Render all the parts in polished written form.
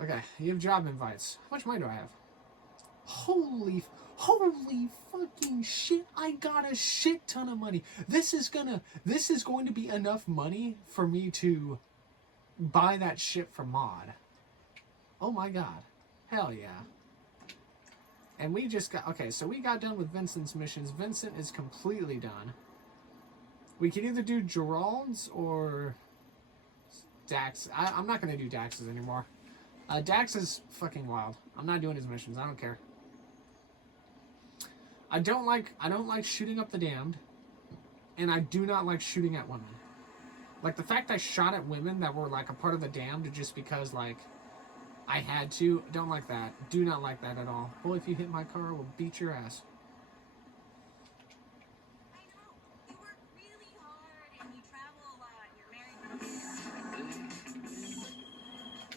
Okay, you have job invites. How much money do I have? Holy fucking shit, I got a shit ton of money. This is going to be enough money for me to buy that shit for mod. Oh my god. Hell yeah. And we just got, okay, so we got done with Vincent's missions. Vincent is completely done. We can either do Gerald's or Dax. I'm not going to do Dax's anymore. Dax is fucking wild. I'm not doing his missions. I don't care. I don't like shooting up the damned, and I do not like shooting at women. Like, the fact I shot at women that were, like, a part of the damned just because, like, I had to, don't like that. Do not like that at all. Boy, if you hit my car, I will beat your ass. I know. You work really hard, and you travel a lot, and you're married.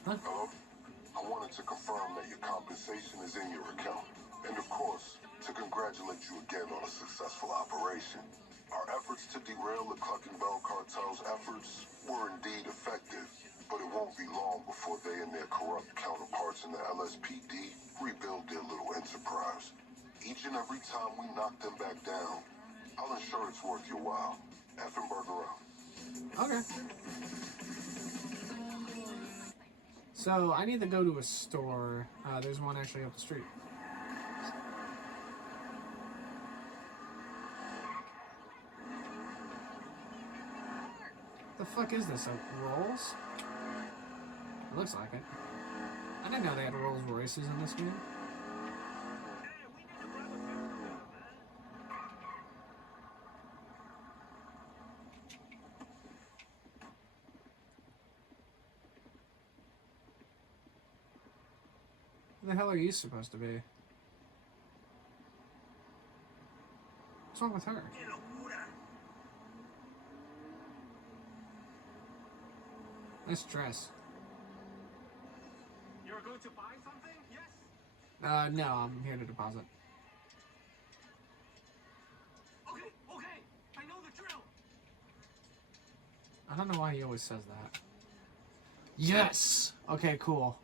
Huh? Hello? I wanted to confirm that your compensation is in your account. And of course, to congratulate you again on a successful operation. Our efforts to derail the Cluckenbell cartel's efforts were indeed effective, but it won't be long before they and their corrupt counterparts in the LSPD rebuild their little enterprise. Each and every time we knock them back down, I'll ensure it's worth your while. Effenberger out. Okay. So, I need to go to a store. There's one actually up the street. The fuck is this? Rolls? Looks like it. I didn't know they had Rolls Royces in this game. Who the hell are you supposed to be? What's wrong with her? Nice dress. You're going to buy something? Yes? No, I'm here to deposit. Okay, I know the drill. I don't know why he always says that. Yes! Okay, cool.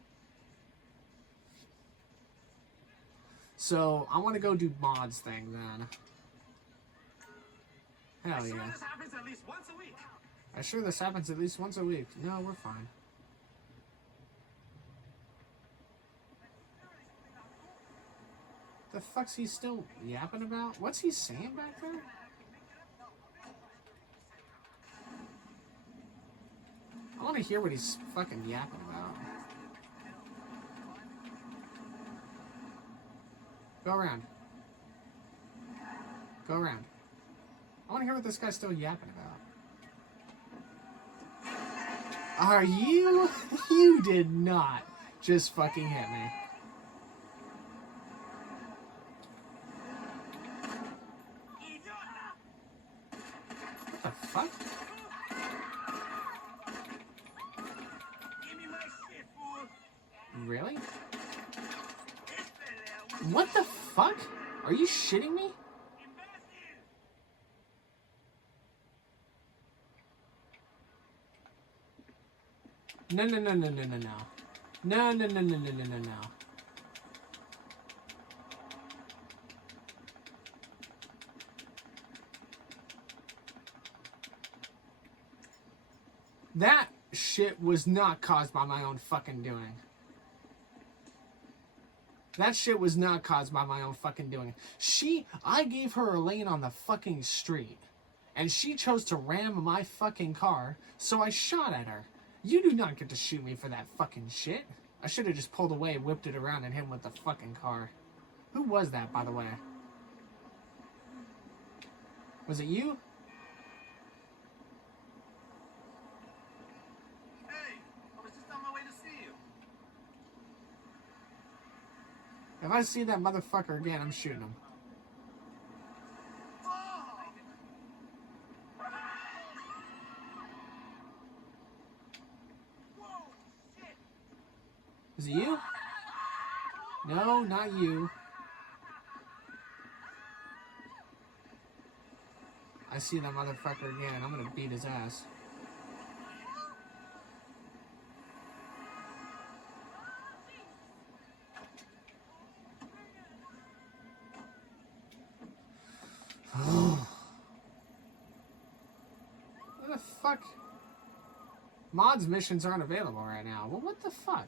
So, I want to go do mods thing then. Hell yeah. This happens at least once a week. I'm sure this happens at least once a week. No, we're fine. The fuck's he still yapping about? What's he saying back there? I want to hear what he's fucking yapping about. Go around. Go around. I want to hear what this guy's still yapping about. Are you? You did not just fucking hit me. What the fuck? Really? What the fuck? Are you shitting me? No. No. That shit was not caused by my own fucking doing. That shit was not caused by my own fucking doing. I gave her a lane on the fucking street. And she chose to ram my fucking car, so I shot at her. You do not get to shoot me for that fucking shit. I should have just pulled away, whipped it around, and hit him with the fucking car. Who was that, by the way? Was it you? Hey, I was just on my way to see you. If I see that motherfucker again, I'm shooting him. Is it you? No, not you. I see that motherfucker again. I'm gonna beat his ass. fuck? Mods missions aren't available right now. Well, what the fuck?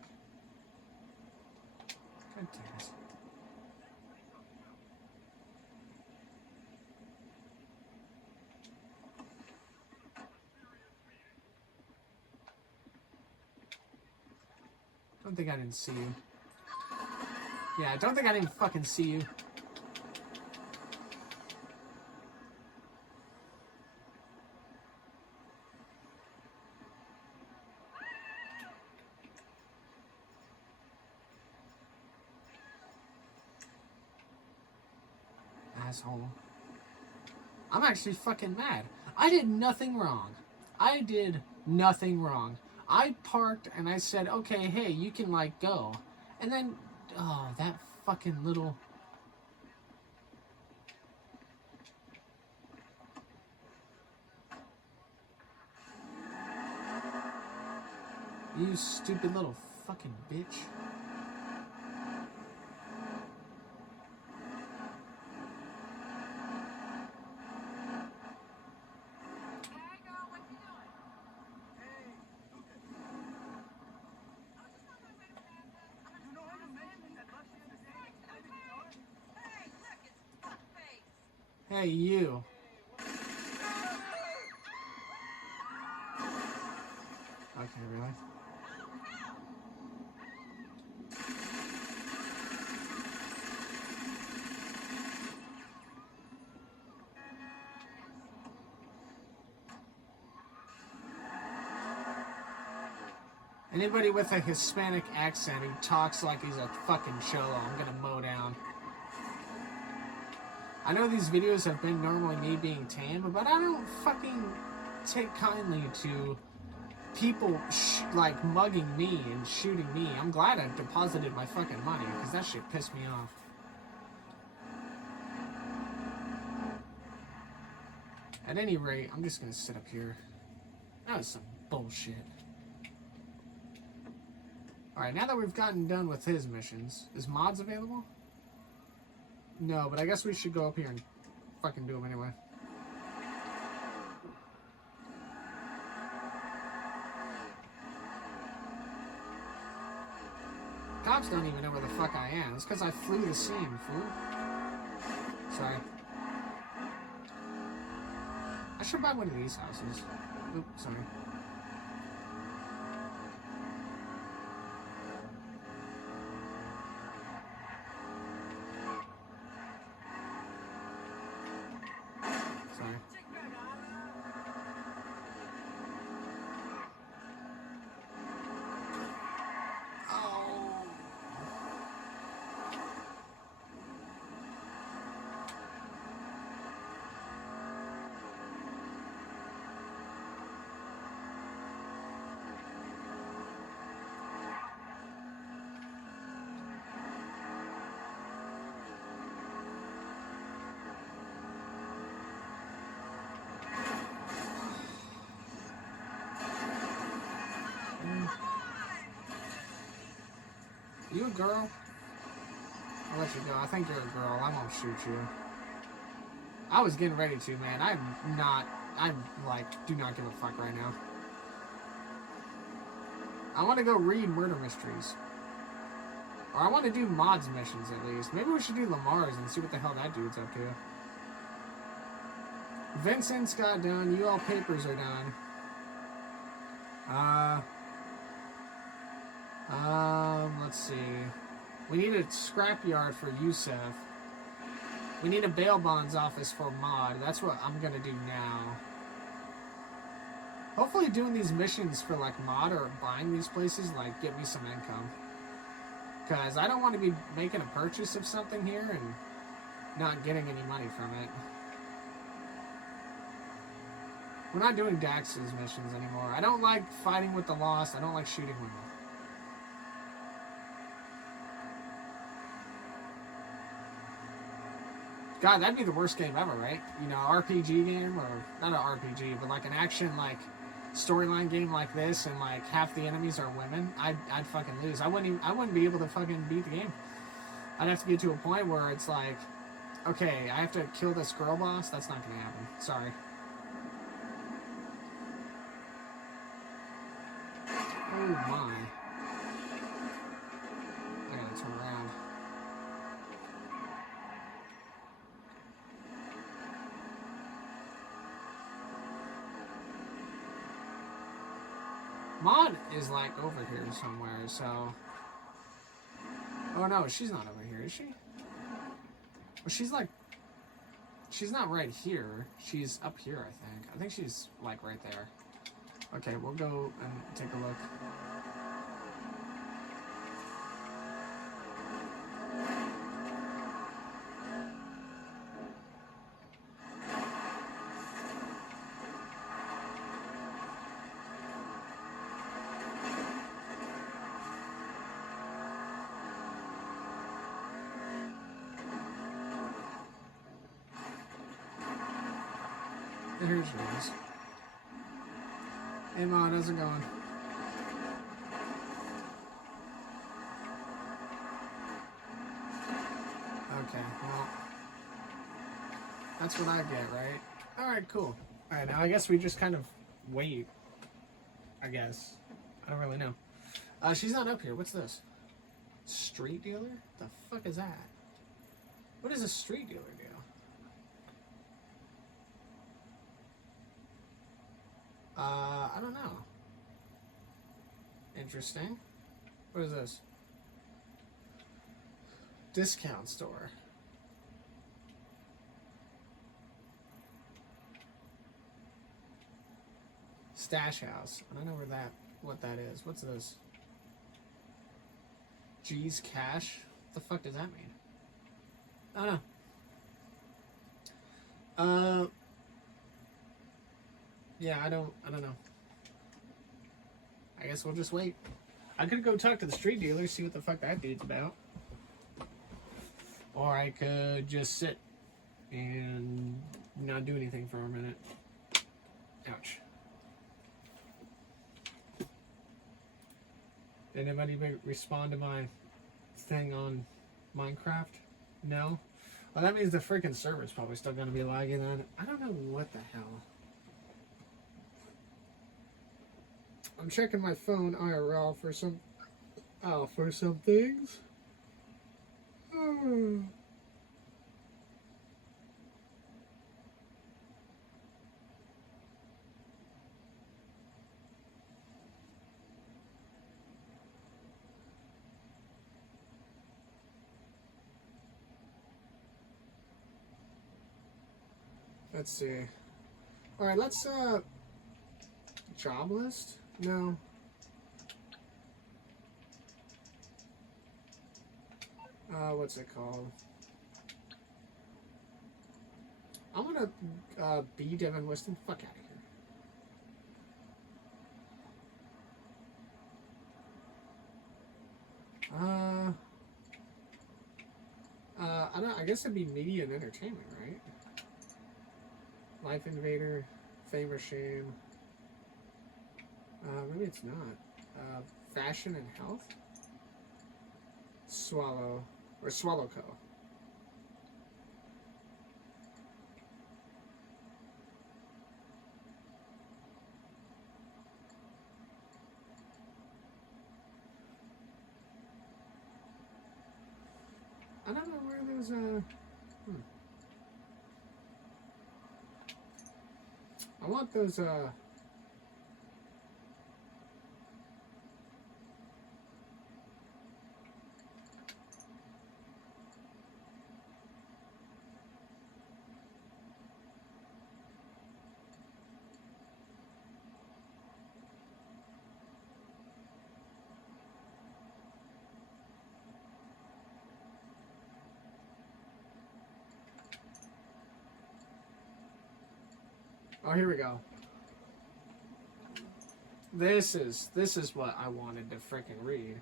God damn it. Don't think I didn't see you. Yeah, don't think I didn't fucking see you. Asshole. I'm actually fucking mad. I did nothing wrong. I did nothing wrong. I parked and I said, okay, hey, you can like go. And then, oh, that fucking little... You stupid little fucking bitch. Hey, girl, what you doing? Hey, okay. I was just on my way to Memphis. I'm You know how you mentioned that last year the day you played the guitar? Hey, look, it's fuckface. Hey, you. Okay, really? Anybody with a Hispanic accent who talks like he's a fucking cholo, I'm gonna mow down. I know these videos have been normally me being tamed, but I don't fucking take kindly to people like mugging me and shooting me. I'm glad I deposited my fucking money because that shit pissed me off. At any rate, I'm just gonna sit up here. That was some bullshit. Alright, now that we've gotten done with his missions, is mods available? No, but I guess we should go up here and fucking do them anyway. Cops don't even know where the fuck I am. It's because I flew the scene, fool. Sorry. I should buy one of these houses. Oops, sorry. Sorry. Oh. You a girl? I'll let you go. I think you're a girl. I won't shoot you. I was getting ready to, man. I'm like, do not give a fuck right now. I want to go read murder mysteries. Or I want to do mods missions at least. Maybe we should do Lamar's and see what the hell that dude's up to. Vincent's got done. UL papers are done. Let's see. We need a scrapyard for Yusef. We need a bail bonds office for Mod. That's what I'm gonna do now. Hopefully doing these missions for like Mod or buying these places like get me some income. Cause I don't want to be making a purchase of something here and not getting any money from it. We're not doing Dax's missions anymore. I don't like fighting with the Lost. I don't like shooting women. God, that'd be the worst game ever, right? You know, RPG game, or not an RPG, but like an action, like storyline game like this, and like half the enemies are women. I'd fucking lose. I wouldn't be able to fucking beat the game. I'd have to get to a point where it's like, okay, I have to kill this girl boss. That's not gonna happen. Sorry. my. I gotta turn around. Maud is like over here somewhere, so. Oh no, she's not over here, is she? Well, she's like. She's not right here. She's up here, I think. I think she's like right there. Okay, we'll go and take a look. Here she is. Hey, Mom, how's it going? Okay, well, that's what I get, right? Alright, cool. Alright, now I guess we just kind of wait. I guess. I don't really know. She's not up here. What's this? Street dealer? The fuck is that? What does a street dealer do? I don't know. Interesting. What is this? Discount store. Stash house. I don't know what that is. What's this? G's cash? What the fuck does that mean? I don't know. Yeah, I don't know. I guess we'll just wait. I could go talk to the street dealer, see what the fuck that dude's about. Or I could just sit and not do anything for a minute. Ouch. Did anybody respond to my thing on Minecraft? No? Well, that means the freaking server's probably still going to be lagging on. I don't know what the hell. I'm checking my phone IRL for some things. Let's see. All right, let's job list. No. What's it called? I'm gonna be Devin Weston. Fuck out of here. I guess it'd be media and entertainment, right? Life Invader, Fame or Shame. Maybe it's not. Fashion and Health? Swallow. Or Swallow Co. I don't know where there's I want those oh, here we go. This is what I wanted to freaking read.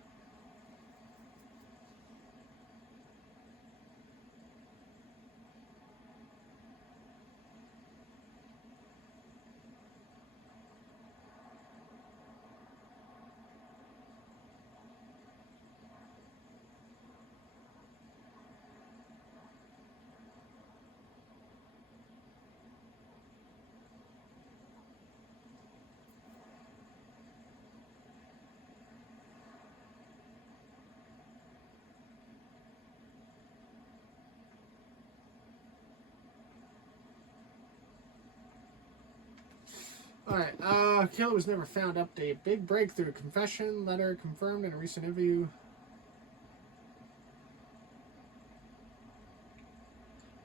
Alright, killer was never found. Update. Big breakthrough. Confession letter confirmed in a recent interview.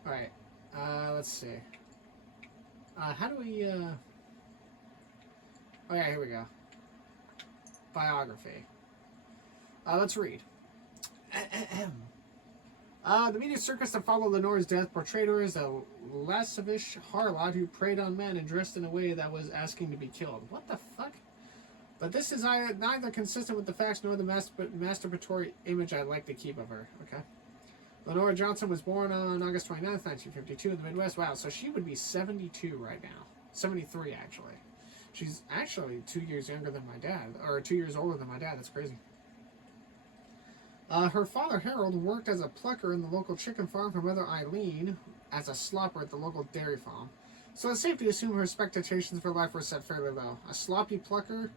Alright, let's see. How do we, oh yeah, here we go. Biography. Let's read. The media circus that followed Lenora's death portrayed her as a lascivious harlot who preyed on men and dressed in a way that was asking to be killed. What the fuck? But this is neither consistent with the facts nor the masturbatory image I'd like to keep of her. Okay. Leonora Johnson was born on August 29th, 1952 in the Midwest. Wow, so she would be 72 right now. 73, actually. She's actually 2 years younger than my dad, or 2 years older than my dad. That's crazy. Her father, Harold, worked as a plucker in the local chicken farm. Her mother, Eileen, as a slopper at the local dairy farm. So it's safe to assume her expectations for life were set fairly low. A sloppy plucker,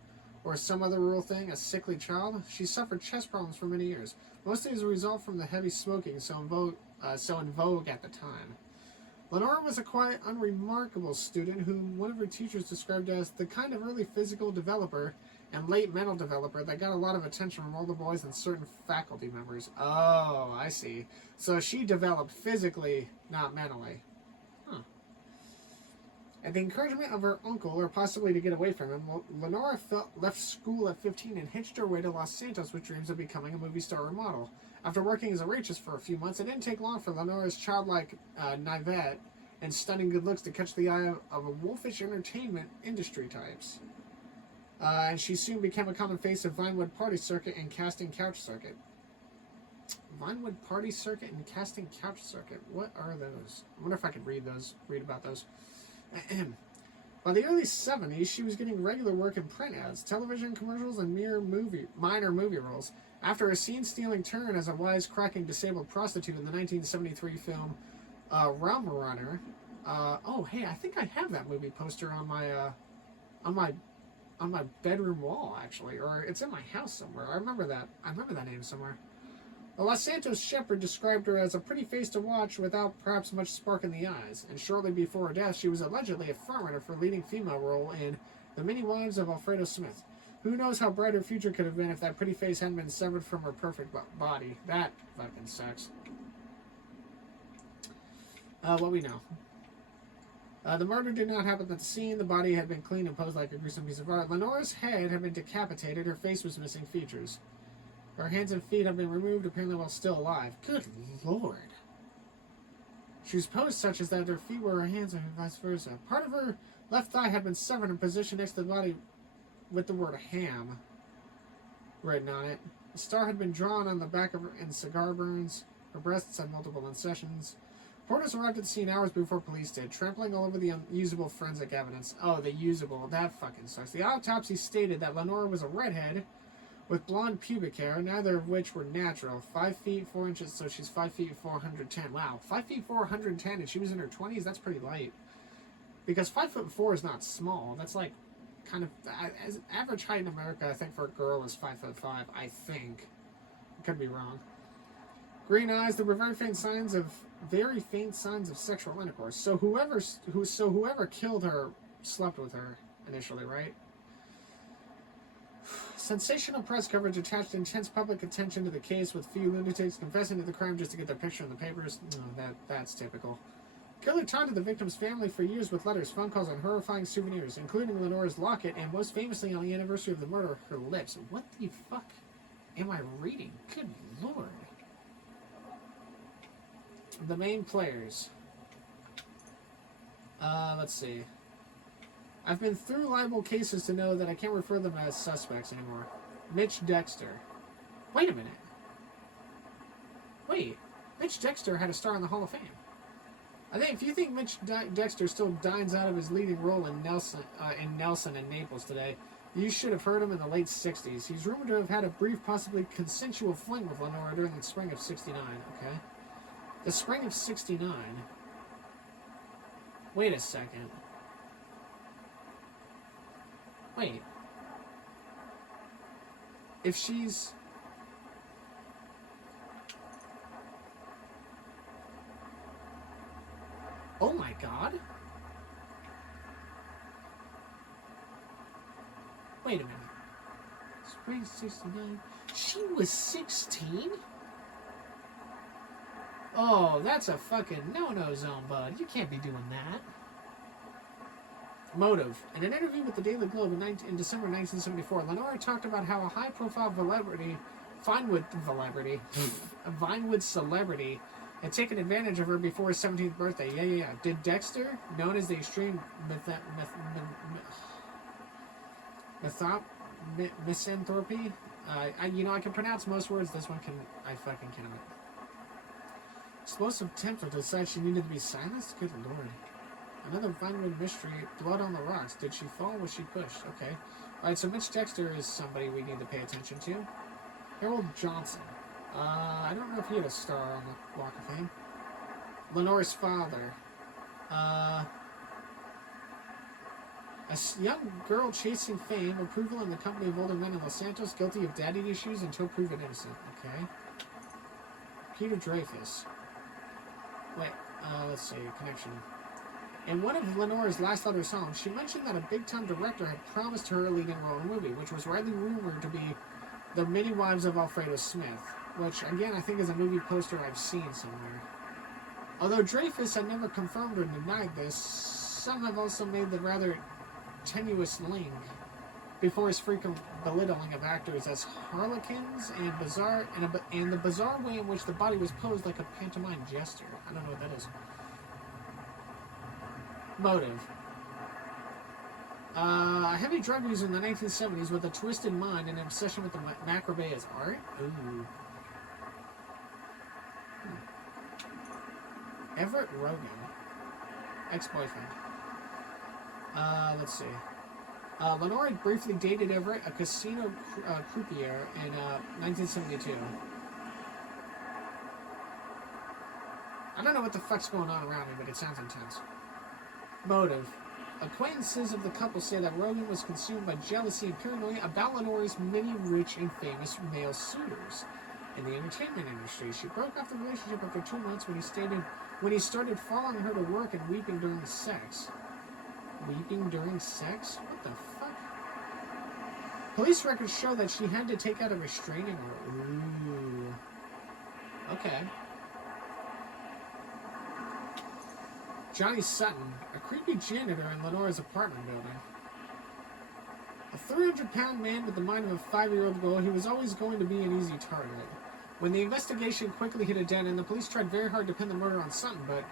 or some other rural thing, a sickly child. She suffered chest problems for many years. Mostly as a result from the heavy smoking so in vogue at the time. Lenora was a quiet, unremarkable student whom one of her teachers described as the kind of early physical developer and late mental developer that got a lot of attention from all the boys and certain faculty members. Oh, I see. So she developed physically, not mentally. Huh. At the encouragement of her uncle, or possibly to get away from him, Lenora left school at 15 and hitched her way to Los Santos with dreams of becoming a movie star or model. After working as a waitress for a few months, it didn't take long for Lenora's childlike naivete and stunning good looks to catch the eye of a wolfish entertainment industry types. And she soon became a common face of Vinewood Party Circuit and Casting Couch Circuit. Vinewood Party Circuit and Casting Couch Circuit. What are those? I wonder if I could read about those. By the early 70s, she was getting regular work in print ads, television commercials, and minor movie roles. After a scene-stealing turn as a wisecracking disabled prostitute in the 1973 film Realm Runner. Oh, hey, I think I have that movie poster on my bedroom wall, actually, or it's in my house somewhere. I remember that name somewhere. The Los Santos shepherd described her as a pretty face to watch without perhaps much spark in the eyes, and shortly before her death, she was allegedly a frontrunner for a leading female role in The Many Wives of Alfredo Smith. Who knows how bright her future could have been if that pretty face hadn't been severed from her perfect body. That fucking sucks. What we know. The murder did not happen at the scene. The body had been cleaned and posed like a gruesome piece of art. Lenora's head had been decapitated. Her face was missing features. Her hands and feet had been removed, apparently while still alive. Good lord. She was posed such as that her feet were her hands and vice versa. Part of her left thigh had been severed and positioned next to the body with the word ham written on it. A star had been drawn on the back of her in cigar burns. Her breasts had multiple incisions. Reporters arrived at the scene hours before police did, trampling all over the unusable forensic evidence. Oh, the usable. That fucking sucks. The autopsy stated that Lenora was a redhead with blonde pubic hair, neither of which were natural. 5 feet 4 inches, so she's 5 feet 410. Wow, 5 feet 410, and she was in her 20s. That's pretty light. Because 5'4" is not small. That's like kind of as average height in America. I think for a girl is 5'5". I think. I could be wrong. Green eyes. There were very faint signs of sexual intercourse. So whoever killed her slept with her initially, right? Sensational press coverage attached intense public attention to the case, with few lunatics confessing to the crime just to get their picture in the papers. That's typical. Killer taunted the victim's family for years with letters, phone calls, and horrifying souvenirs, including Lenora's locket, and most famously on the anniversary of the murder, her lips. What the fuck am I reading? Good lord. The main players. Let's see. I've been through libel cases to know that I can't refer them as suspects anymore. Mitch Dexter. Wait a minute. Wait. Mitch Dexter had a star in the Hall of Fame. I think if you think Mitch Dexter still dines out of his leading role in Nelson and Naples today, you should have heard him in the late 60s. He's rumored to have had a brief, possibly consensual fling with Lenora during the spring of 69, okay? The spring of 69. Wait a second. Wait. If she's... Oh my god. grade 69. She was 16? Oh, that's a fucking no-no zone, bud. You can't be doing that. Motive. In an interview with the Daily Globe in December 1974, Leonora talked about how a high-profile Vinewood celebrity had taken advantage of her before his 17th birthday. Yeah. Did Dexter, known as the extreme misanthropy? I can pronounce most words. This one I fucking cannot. Explosive temper decided she needed to be silenced? Good lord. Another Vinewood mystery. Blood on the rocks. Did she fall? Was she pushed? Okay. Alright, so Mitch Dexter is somebody we need to pay attention to. Harold Johnson. I don't know if he had a star on the Walk of Fame. Lenora's father. A young girl chasing fame, approval in the company of older men in Los Santos, guilty of daddy issues until proven innocent. Okay. Peter Dreyfuss. Wait, let's see, connection. In one of Lenora's last letter songs, she mentioned that a big-time director had promised her a leading role in a movie, which was widely rumored to be The Many Wives of Alfredo Smith, which, again, I think is a movie poster I've seen somewhere. Although Dreyfuss had never confirmed or denied this, some have also made the rather tenuous link before his frequent belittling of actors as harlequins and the bizarre way in which the body was posed like a pantomime jester. I don't know what that is. Motive. A heavy drug user in the 1970s with a twisted mind and an obsession with the macrame as art? Ooh. Everett Rogan. Ex-boyfriend. Let's see. Lenora briefly dated Everett, a casino croupier, in 1972. I don't know what the fuck's going on around me, but it sounds intense. Motive. Acquaintances of the couple say that Rogan was consumed by jealousy and paranoia about Lenora's many rich and famous male suitors. In the entertainment industry, she broke off the relationship after 2 months when he started following her to work and weeping during sex. Weeping during sex? What the fuck? Police records show that she had to take out a restraining order. Ooh. Okay. Johnny Sutton, a creepy janitor in Lenora's apartment building. A 300-pound man with the mind of a 5-year-old girl, he was always going to be an easy target. When the investigation quickly hit a dead end, the police tried very hard to pin the murder on Sutton, but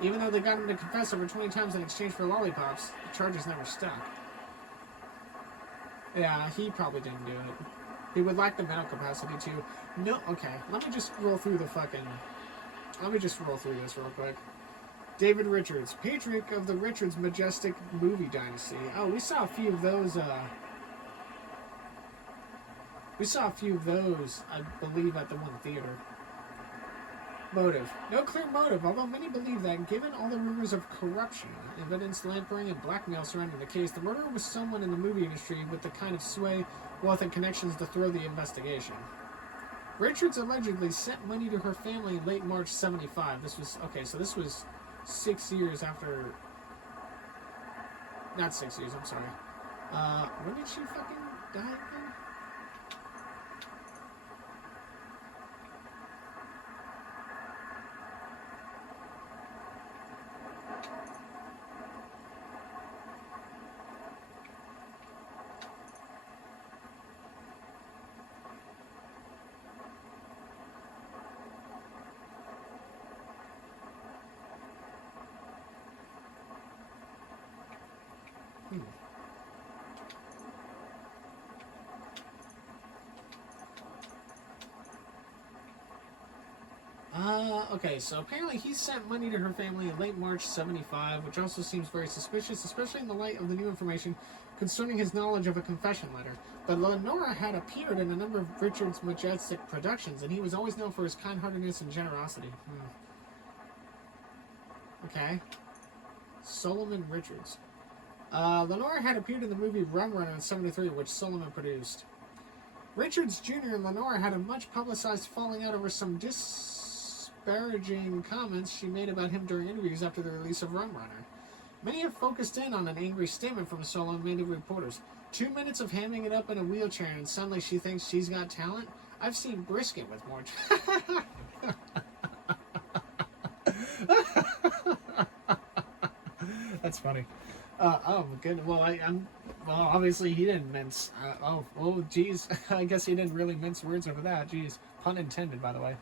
even though they got him to confess over 20 times in exchange for lollipops, the charges never stuck. Yeah, he probably didn't do it. He would lack the mental capacity to... No, okay, let me just roll through this real quick. David Richards, patriarch of the Richards majestic movie dynasty. Oh, we saw a few of those, I believe, at the one theater. Motive. No clear motive, although many believe that, given all the rumors of corruption, evidence tampering, and blackmail surrounding the case, the murderer was someone in the movie industry with the kind of sway, wealth, and connections to throw the investigation. Richards allegedly sent money to her family in late March 75. This was 6 years after... Not 6 years, I'm sorry. When did she fucking die again? Okay, so apparently he sent money to her family in late March 75, which also seems very suspicious, especially in the light of the new information concerning his knowledge of a confession letter. But Leonora had appeared in a number of Richards' majestic productions, and he was always known for his kind-heartedness and generosity. Okay. Solomon Richards. Leonora had appeared in the movie Rum Runner in 73, which Solomon produced. Richards Jr. and Leonora had a much-publicized falling out over some disparaging comments she made about him during interviews after the release of Rum Runner. Many have focused in on an angry statement from Solomon made to reporters. 2 minutes of hamming it up in a wheelchair and suddenly she thinks she's got talent? I've seen Brisket with more That's funny. Oh, good. Well, well, obviously he didn't mince. Geez. I guess he didn't really mince words over that. Geez. Pun intended, by the way.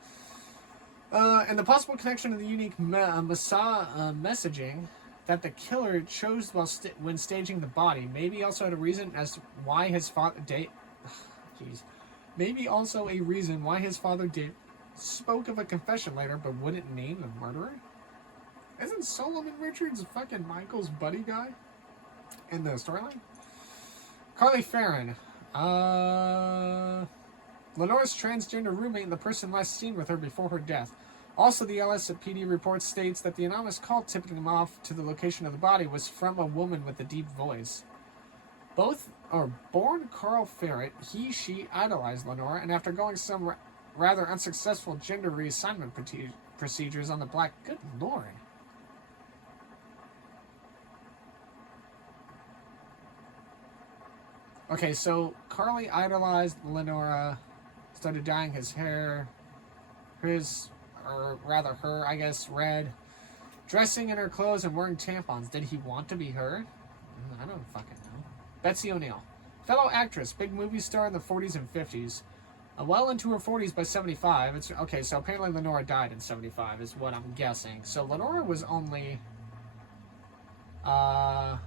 And the possible connection to the unique messaging that the killer chose when staging the body. Maybe also had a reason as to why his father Maybe also a reason why his father spoke of a confession later, but wouldn't name the murderer. Isn't Solomon Richards fucking Michael's buddy guy in the storyline? Carly Farron. Lenora's transgender roommate and the person last seen with her before her death. Also, the LSPD report states that the anonymous call tipping him off to the location of the body was from a woman with a deep voice. Both are born Carl Ferret. She idolized Lenora, and after going some rather unsuccessful gender reassignment procedures on the black... Good Lord. Okay, so Carly idolized Lenora, started dyeing his hair, her, I guess, red, dressing in her clothes and wearing tampons. Did he want to be her? I don't fucking know. Betsy O'Neill. Fellow actress, big movie star in the 40s and 50s. Well into her 40s by 75. Okay, so apparently Lenora died in 75 is what I'm guessing. So Lenora was only... wow,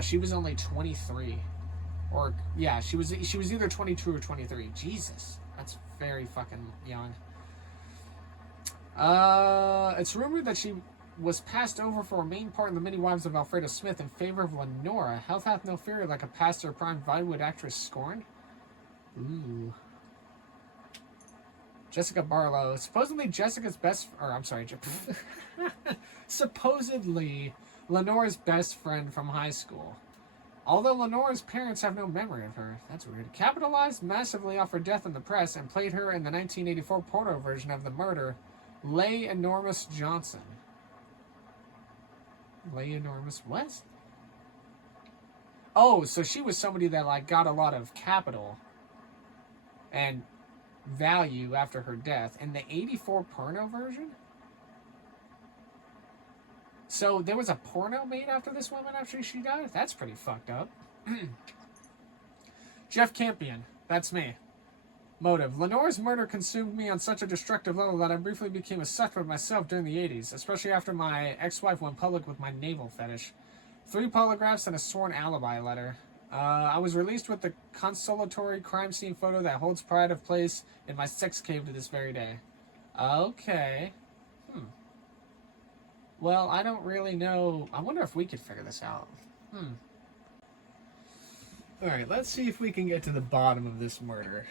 she was only 23. Or, yeah, she was either 22 or 23. Jesus. That's very fucking young. It's rumored that she was passed over for a main part in The Many Wives of Alfredo Smith in favor of Lenora. Health hath no fury like a past her prime Bollywood actress scorned. Ooh. Jessica Barlow. Supposedly Jessica's best... Or, I'm sorry. Supposedly Lenora's best friend from high school. Although Lenora's parents have no memory of her. That's weird. Capitalized massively off her death in the press and played her in the 1984 porno version of The Murder, Leonora Johnson. Leonora what? Oh, so she was somebody that like got a lot of capital and value after her death. In the 84 porno version? So there was a porno made after this woman after she died? That's pretty fucked up. Jeff Campion. That's me. Motive. Lenora's murder consumed me on such a destructive level that I briefly became a sucker myself during the 80s, especially after my ex-wife went public with my navel fetish. 3 polygraphs and a sworn alibi letter. I was released with the consolatory crime scene photo that holds pride of place in my sex cave to this very day. Okay. Well, I don't really know. I wonder if we could figure this out. Alright, let's see if we can get to the bottom of this murder.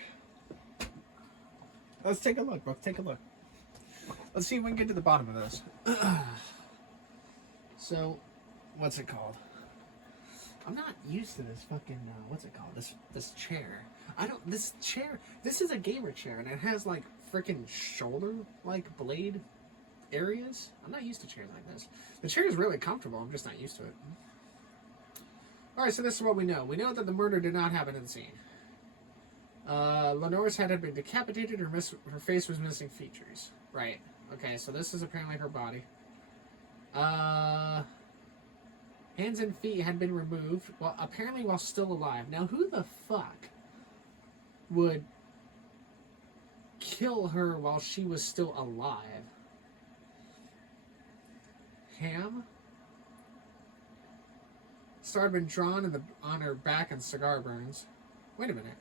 Let's take a look. Let's see if we can get to the bottom of this. So, what's it called? I'm not used to this fucking, what's it called? This chair. This is a gamer chair, and it has, like, freaking shoulder, like, blade areas. I'm not used to chairs like this. The chair is really comfortable. I'm just not used to it. Alright, so this is what we know. We know that the murder did not happen in the scene. Lenora's head had been decapitated. Her face was missing features. Right. Okay, so this is apparently her body. Hands and feet had been removed, apparently while still alive. Now, who the fuck would kill her while she was still alive? Ham? Star had been drawn on her back and cigar burns. Wait a minute.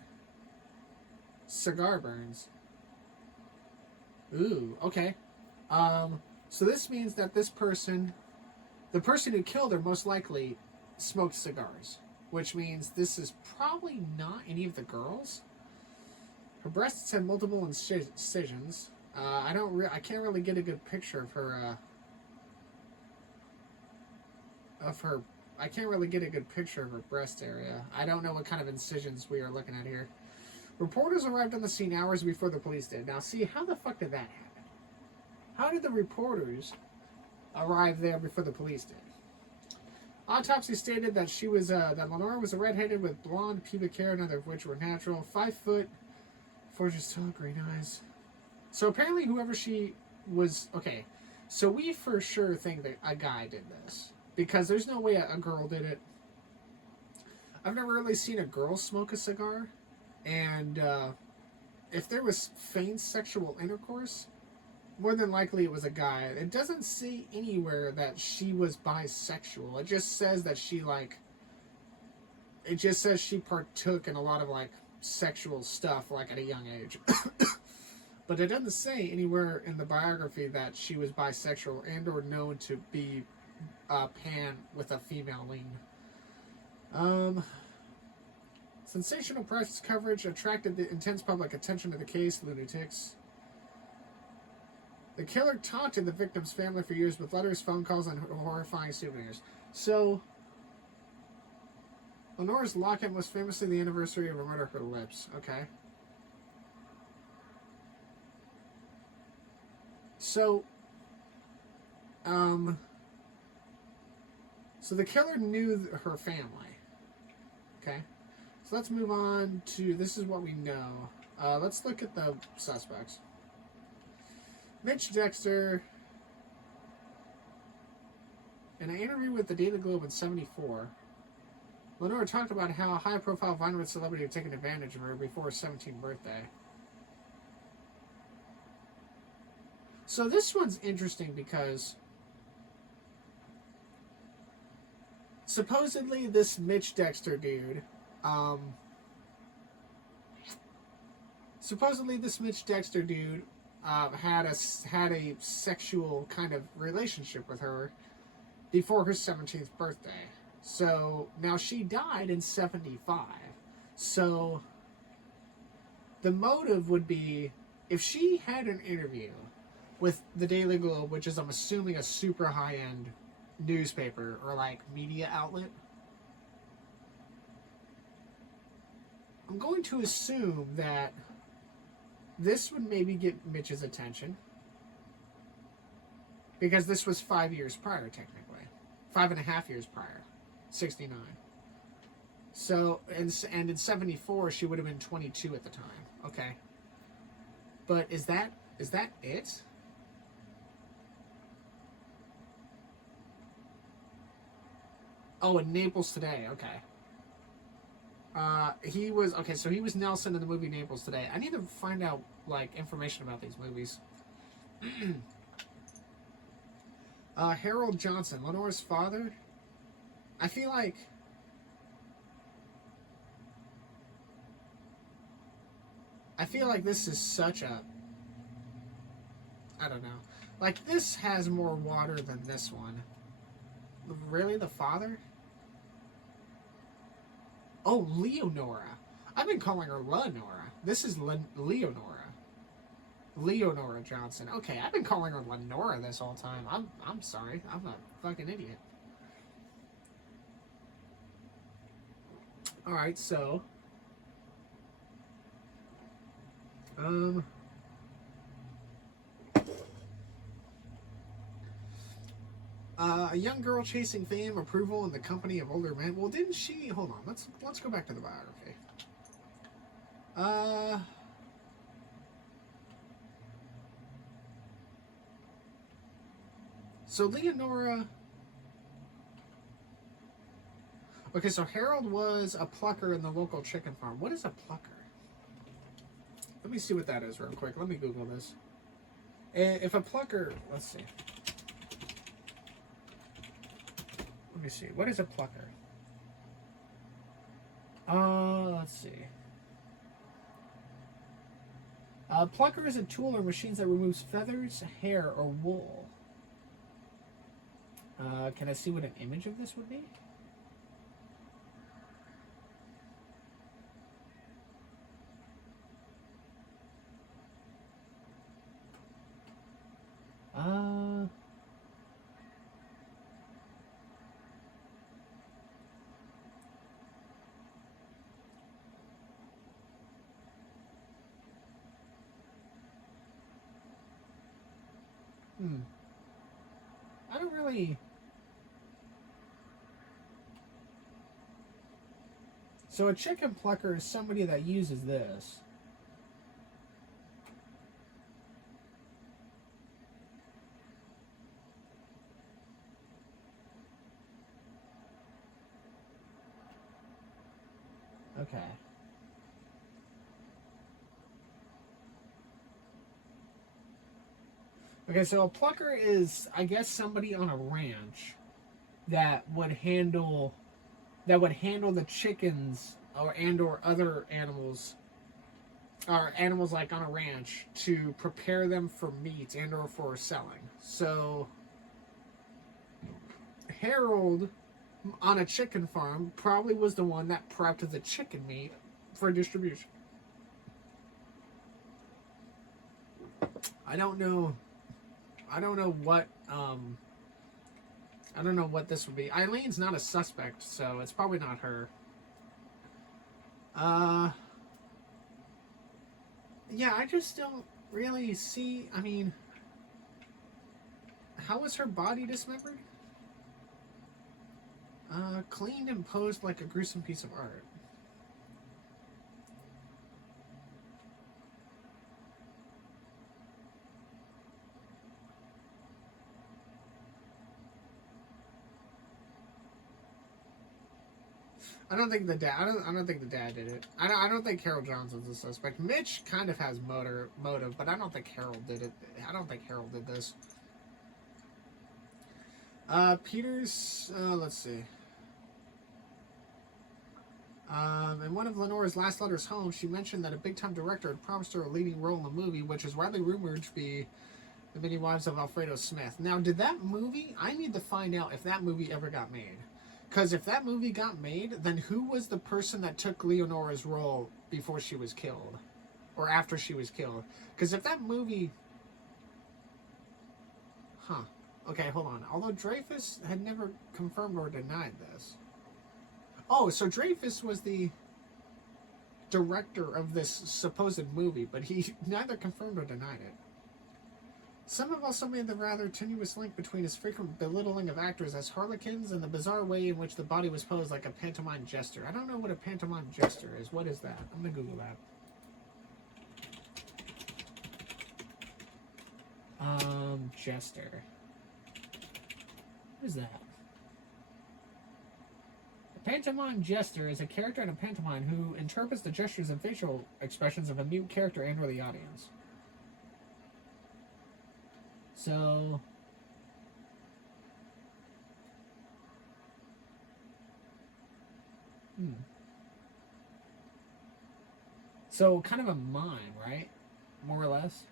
Cigar burns. Ooh, okay. So this means that the person who killed her most likely smoked cigars, which means this is probably not any of the girls. Her breasts had multiple incisions. I can't really get a good picture of her. I can't really get a good picture of her breast area. I don't know what kind of incisions we are looking at here. Reporters arrived on the scene hours before the police did. Now, see, how the fuck did that happen? How did the reporters arrive there before the police did? Autopsy stated that she was that Lenora was a redheaded with blonde pubic hair, none of which were natural. 5 foot, 4 inches tall, green eyes. So apparently, whoever she was, okay. So we for sure think that a guy did this because there's no way a girl did it. I've never really seen a girl smoke a cigar, and if there was feigned sexual intercourse, more than likely it was a guy. It doesn't say anywhere that she was bisexual. It just says that she it just says she partook in a lot of sexual stuff at a young age. But it doesn't say anywhere in the biography that she was bisexual and or known to be pan with a female lean. Sensational press coverage attracted the intense public attention to the case. Lunatics. The killer taunted the victim's family for years with letters, phone calls, and horrifying souvenirs. So, Lenora's locket was famously the anniversary of her murder. Her lips. Okay. So, so the killer knew her family. Okay. So let's move on to, this is what we know. Let's look at the suspects. Mitch Dexter, in an interview with the Daily Globe in '74, Lenora talked about how a high-profile violent celebrity had taken advantage of her before her 17th birthday. So this one's interesting because supposedly this Mitch Dexter dude, had a sexual kind of relationship with her before her 17th birthday. So now she died in 75. So the motive would be if she had an interview with the Daily Globe, which is, I'm assuming, a super high-end newspaper or media outlet. I'm going to assume that this would maybe get Mitch's attention because this was 5 years prior, technically. 5.5 years prior. 69. So, and in 74, she would have been 22 at the time. Okay. But is that it? Oh, in Naples Today. Okay. He was Nelson in the movie Naples Today. I need to find out information about these movies. Harold Johnson, Lenora's father. I feel like this is such a, I don't know. This has more water than this one. Really, the father? Oh, Leonora. I've been calling her Lenora. This is Leonora. Leonora Johnson. Okay, I've been calling her Lenora this whole time. I'm sorry. I'm a fucking idiot. Alright, so a young girl chasing fame, approval, in the company of older men. Well, didn't she? Hold on. Let's go back to the biography. So Leonora. Okay, so Harold was a plucker in the local chicken farm. What is a plucker? Let me see what that is real quick. Let me Google this. If a plucker, let's see. Let me see. What is a plucker? Let's see. A plucker is a tool or machine that removes feathers, hair, or wool. Can I see what an image of this would be? I don't really. So a chicken plucker is somebody that uses this. Okay. Okay, so a plucker is, I guess, somebody on a ranch that would handle the chickens or other animals, or animals like on a ranch, to prepare them for meat and or for selling. So Harold on a chicken farm probably was the one that prepped the chicken meat for distribution. I don't know what I don't know what this would be. Eileen's not a suspect, so it's probably not her. Yeah, I just don't really see. I mean, how was her body dismembered? Cleaned and posed like a gruesome piece of art. I don't think the dad. I don't think the dad did it. I don't think Harold Johnson's a suspect. Mitch kind of has motive, but I don't think Harold did it. I don't think Harold did this. Peter's. Let's see. In one of Lenora's last letters home, she mentioned that a big-time director had promised her a leading role in the movie, which is widely rumored to be The Many Wives of Alfredo Smith. Now, did that movie? I need to find out if that movie ever got made. Because if that movie got made, then who was the person that took Leonora's role before she was killed? Or after she was killed? Because if that movie... Huh. Okay, hold on. Although Dreyfus had never confirmed or denied this. Oh, so Dreyfus was the director of this supposed movie, but he neither confirmed or denied it. Some have also made the rather tenuous link between his frequent belittling of actors as harlequins and the bizarre way in which the body was posed like a pantomime jester. I don't know what a pantomime jester is. What is that? I'm going to Google that. Jester. What is that? A pantomime jester is a character in a pantomime who interprets the gestures and facial expressions of a mute character and or the audience. So, so kind of a mime, right? More or less.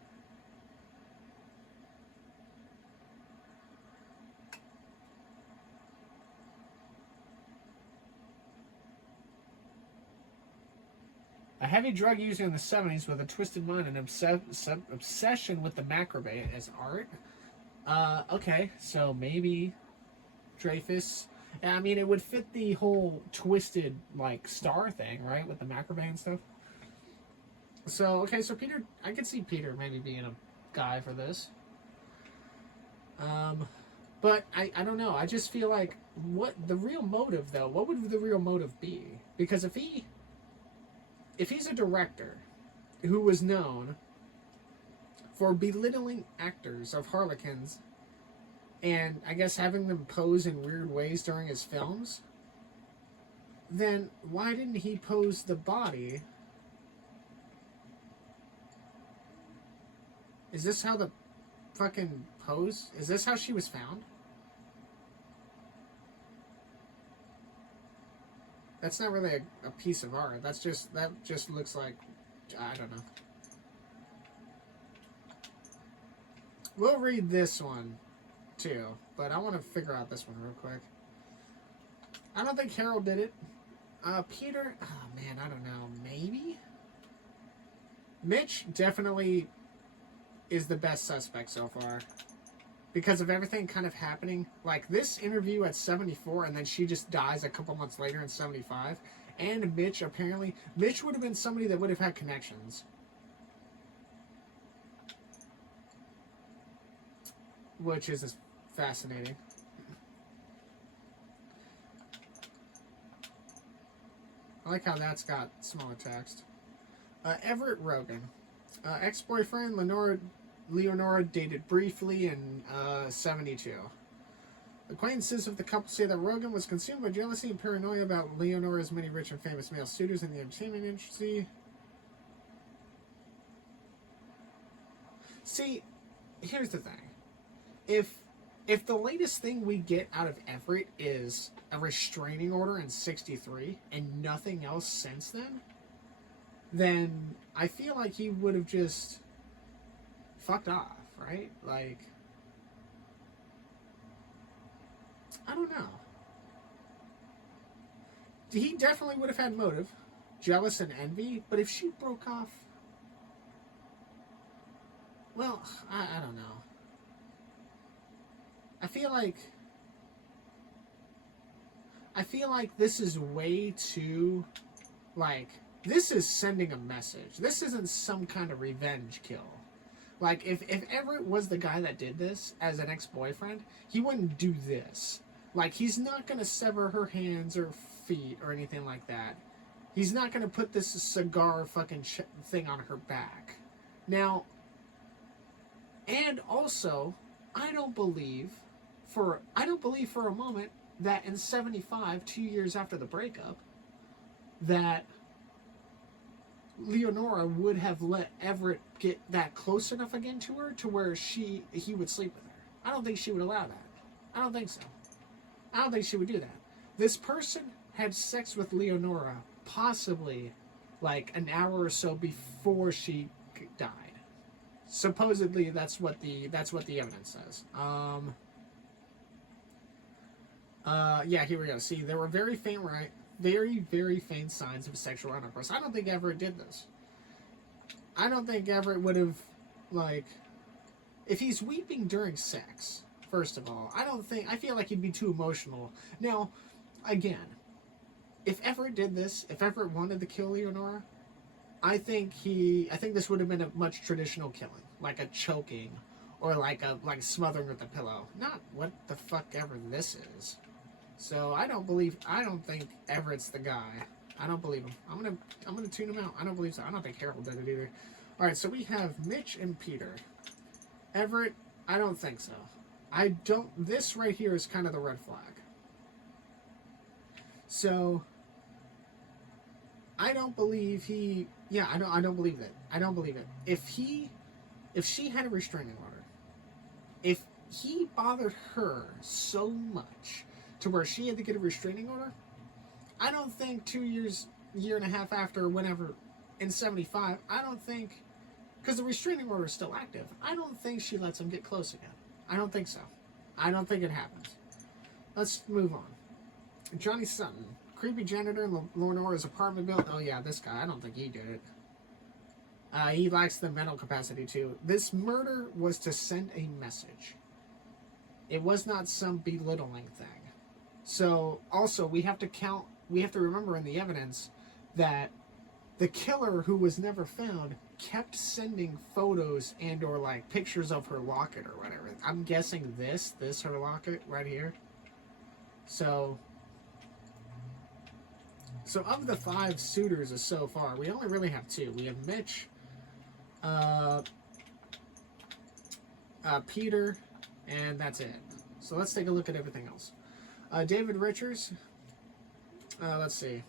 A heavy drug user in the 70s with a twisted mind and obsession with the macabre as art. Okay, so maybe Dreyfus. I mean, it would fit the whole twisted, like, star thing, right? With the macabre and stuff. So, okay, so Peter, I could see Peter maybe being a guy for this. But I don't know. I just feel like, what the real motive, though, what would the real motive be? Because if he's a director who was known for belittling actors of harlequins and I guess having them pose in weird ways during his films, then why didn't he pose the body? Is this how the fucking pose? Is this how she was found? That's not really a piece of art. That just looks like, I don't know. We'll read this one too, but I want to figure out this one real quick. I don't think Harold did it. Peter, oh man, I don't know. Maybe? Mitch definitely is the best suspect so far. Because of everything kind of happening. Like this interview at 74 and then she just dies a couple months later in 75. And Mitch, apparently, Mitch would have been somebody that would have had connections. Which is fascinating. I like how that's got smaller text. Everett Rogan. Ex-boyfriend Leonora dated briefly in 72. Acquaintances of the couple say that Rogan was consumed by jealousy and paranoia about Leonora's many rich and famous male suitors in the entertainment industry. See, here's the thing. If the latest thing we get out of Everett is a restraining order in 63 and nothing else since then I feel like he would have just fucked off, right? Like, I don't know. He definitely would have had motive, jealous and envy, but if she broke off, well, I don't know. I feel like this is way too, like, this is sending a message. This isn't some kind of revenge kill. Like, if Everett was the guy that did this as an ex-boyfriend, he wouldn't do this. Like, he's not going to sever her hands or feet or anything like that. He's not going to put this cigar fucking thing on her back. Now, and also, I don't believe for a moment that in 75, 2 years after the breakup, that Leonora would have let Everett get that close enough again to her to where he would sleep with her. I don't think she would allow that. I don't think so. I don't think she would do that. This person had sex with Leonora possibly like an hour or so before she died. Supposedly, that's what the evidence says. Yeah, here we go. See, there were very faint signs of sexual intercourse. I don't think Everett did this. I don't think Everett would have, like, if he's weeping during sex, first of all, I feel like he'd be too emotional. Now, again, if Everett did this, if Everett wanted to kill Leonora, I think this would have been a much traditional killing, like a choking, or like smothering with a pillow. Not what the fuck ever this is. So I don't think Everett's the guy. I don't believe him. I'm gonna tune him out. I don't believe so. I don't think Harold did it either. All right, so we have Mitch and Peter. Everett, I don't think so. This right here is kind of the red flag. So I don't believe he. Yeah, I don't believe that. I don't believe it. If she had a restraining order, if he bothered her so much to where she had to get a restraining order, I don't think 2 years, year and a half after, whenever, in 75, I don't think, because the restraining order is still active, I don't think she lets him get close again. I don't think so. I don't think it happens. Let's move on. Johnny Sutton, creepy janitor in Leonora's apartment building. Oh yeah, this guy, I don't think he did it. He lacks the mental capacity to. This murder was to send a message. It was not some belittling thing. So, also, we have to remember in the evidence that the killer, who was never found, kept sending photos and or like pictures of her locket or whatever. I'm guessing this her locket right here. So of the 5 suitors so far, we only really have 2. We have Mitch, Peter, and that's it. So let's take a look at everything else. David Richards. Let's see.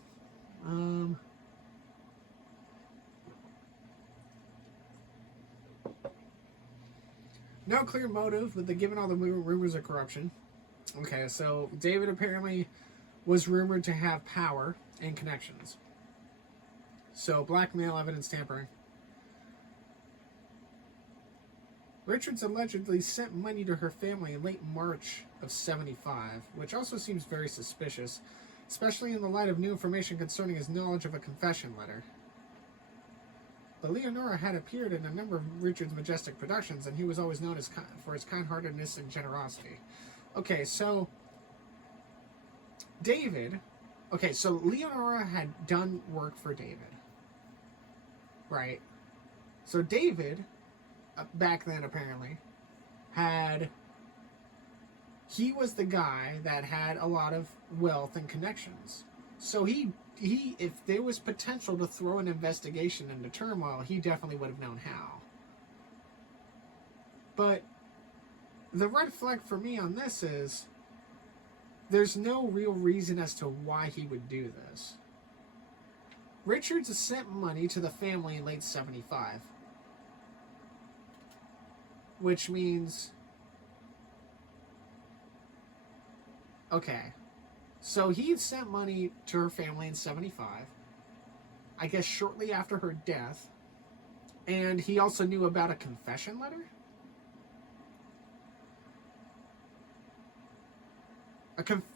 No clear motive, but given all the rumors of corruption. Okay, so David apparently was rumored to have power and connections. So blackmail, evidence tampering. Richards allegedly sent money to her family in late March of 75, which also seems very suspicious, especially in the light of new information concerning his knowledge of a confession letter. But Leonora had appeared in a number of Richards' majestic productions, and he was always known for his kind-heartedness and generosity. Okay, so David... Okay, so Leonora had done work for David. Right? So David... back then apparently he was the guy that had a lot of wealth and connections, so he if there was potential to throw an investigation into turmoil, he definitely would have known how. But the red flag for me on this is there's no real reason as to why he would do this. Richards sent money to the family in late 75. Which means... Okay. So he had sent money to her family in 75. I guess shortly after her death. And he also knew about a confession letter?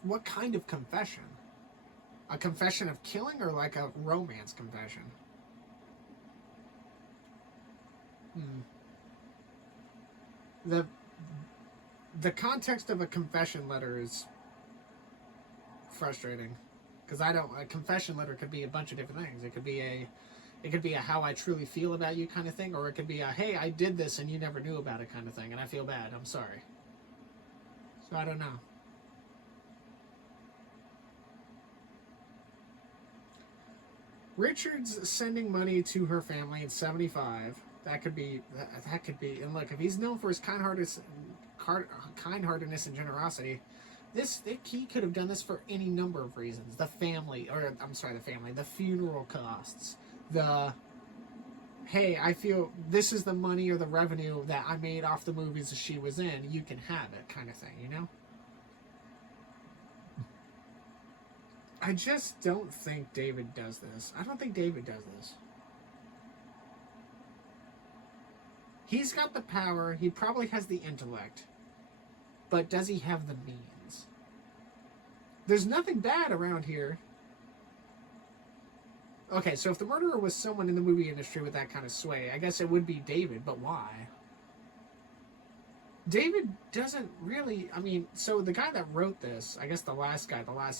What kind of confession? A confession of killing or like a romance confession? The context of a confession letter is frustrating, because a confession letter could be a bunch of different things. It could be a how I truly feel about you kind of thing, or it could be a hey, I did this and you never knew about it kind of thing, and I feel bad, I'm sorry. So I don't know. Richards sending money to her family in 75. That could be, and look, if he's known for his kindheartedness and generosity, he could have done this for any number of reasons. The funeral costs, hey, I feel this is the money or the revenue that I made off the movies that she was in, you can have it kind of thing, you know? I just don't think David does this. I don't think David does this. He's got the power. He probably has the intellect. But does he have the means? There's nothing bad around here. Okay, so if the murderer was someone in the movie industry with that kind of sway, I guess it would be David, but why? David doesn't really, so the guy that wrote this, I guess the last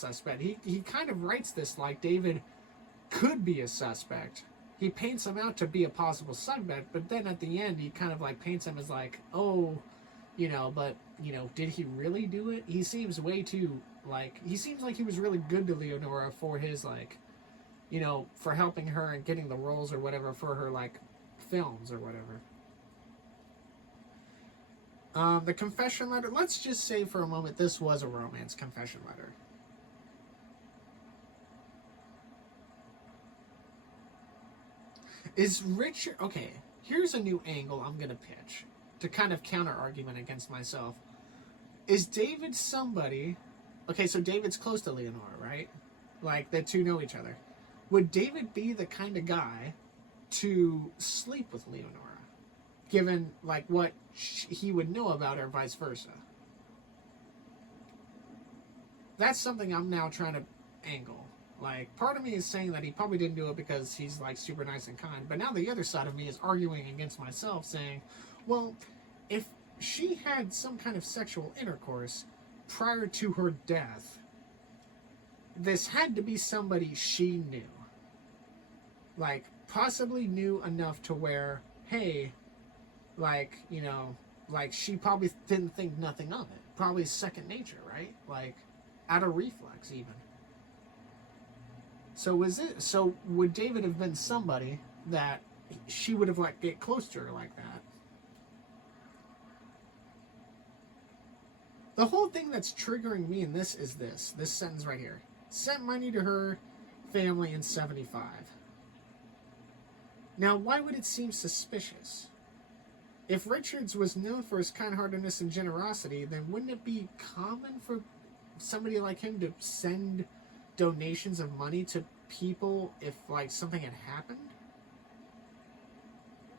suspect, he kind of writes this like David could be a suspect. He paints him out to be a possible suspect, but then at the end he kind of like paints him as like, oh, did he really do it? He seems way too, he seems like he was really good to Leonora for his, for helping her and getting the roles or whatever for her, films or whatever. The confession letter, let's just say for a moment this was a romance confession letter. Is Richard... Okay, here's a new angle I'm going to pitch to kind of counter-argument against myself. Is David somebody... Okay, so David's close to Leonora, right? Like, the two know each other. Would David be the kind of guy to sleep with Leonora? Given, what he would know about her, vice versa. That's something I'm now trying to angle. Part of me is saying that he probably didn't do it because he's, super nice and kind. But now the other side of me is arguing against myself, saying, well, if she had some kind of sexual intercourse prior to her death, this had to be somebody she knew. Possibly knew enough to where, hey... she probably didn't think nothing of it. Probably second nature, right? Out of reflex, even. So would David have been somebody that she would have, get close to her like that? The whole thing that's triggering me in this is this sentence right here. Sent money to her family in 75. Now, why would it seem suspicious? If Richards was known for his kind-heartedness and generosity, then wouldn't it be common for somebody like him to send donations of money to people if, something had happened?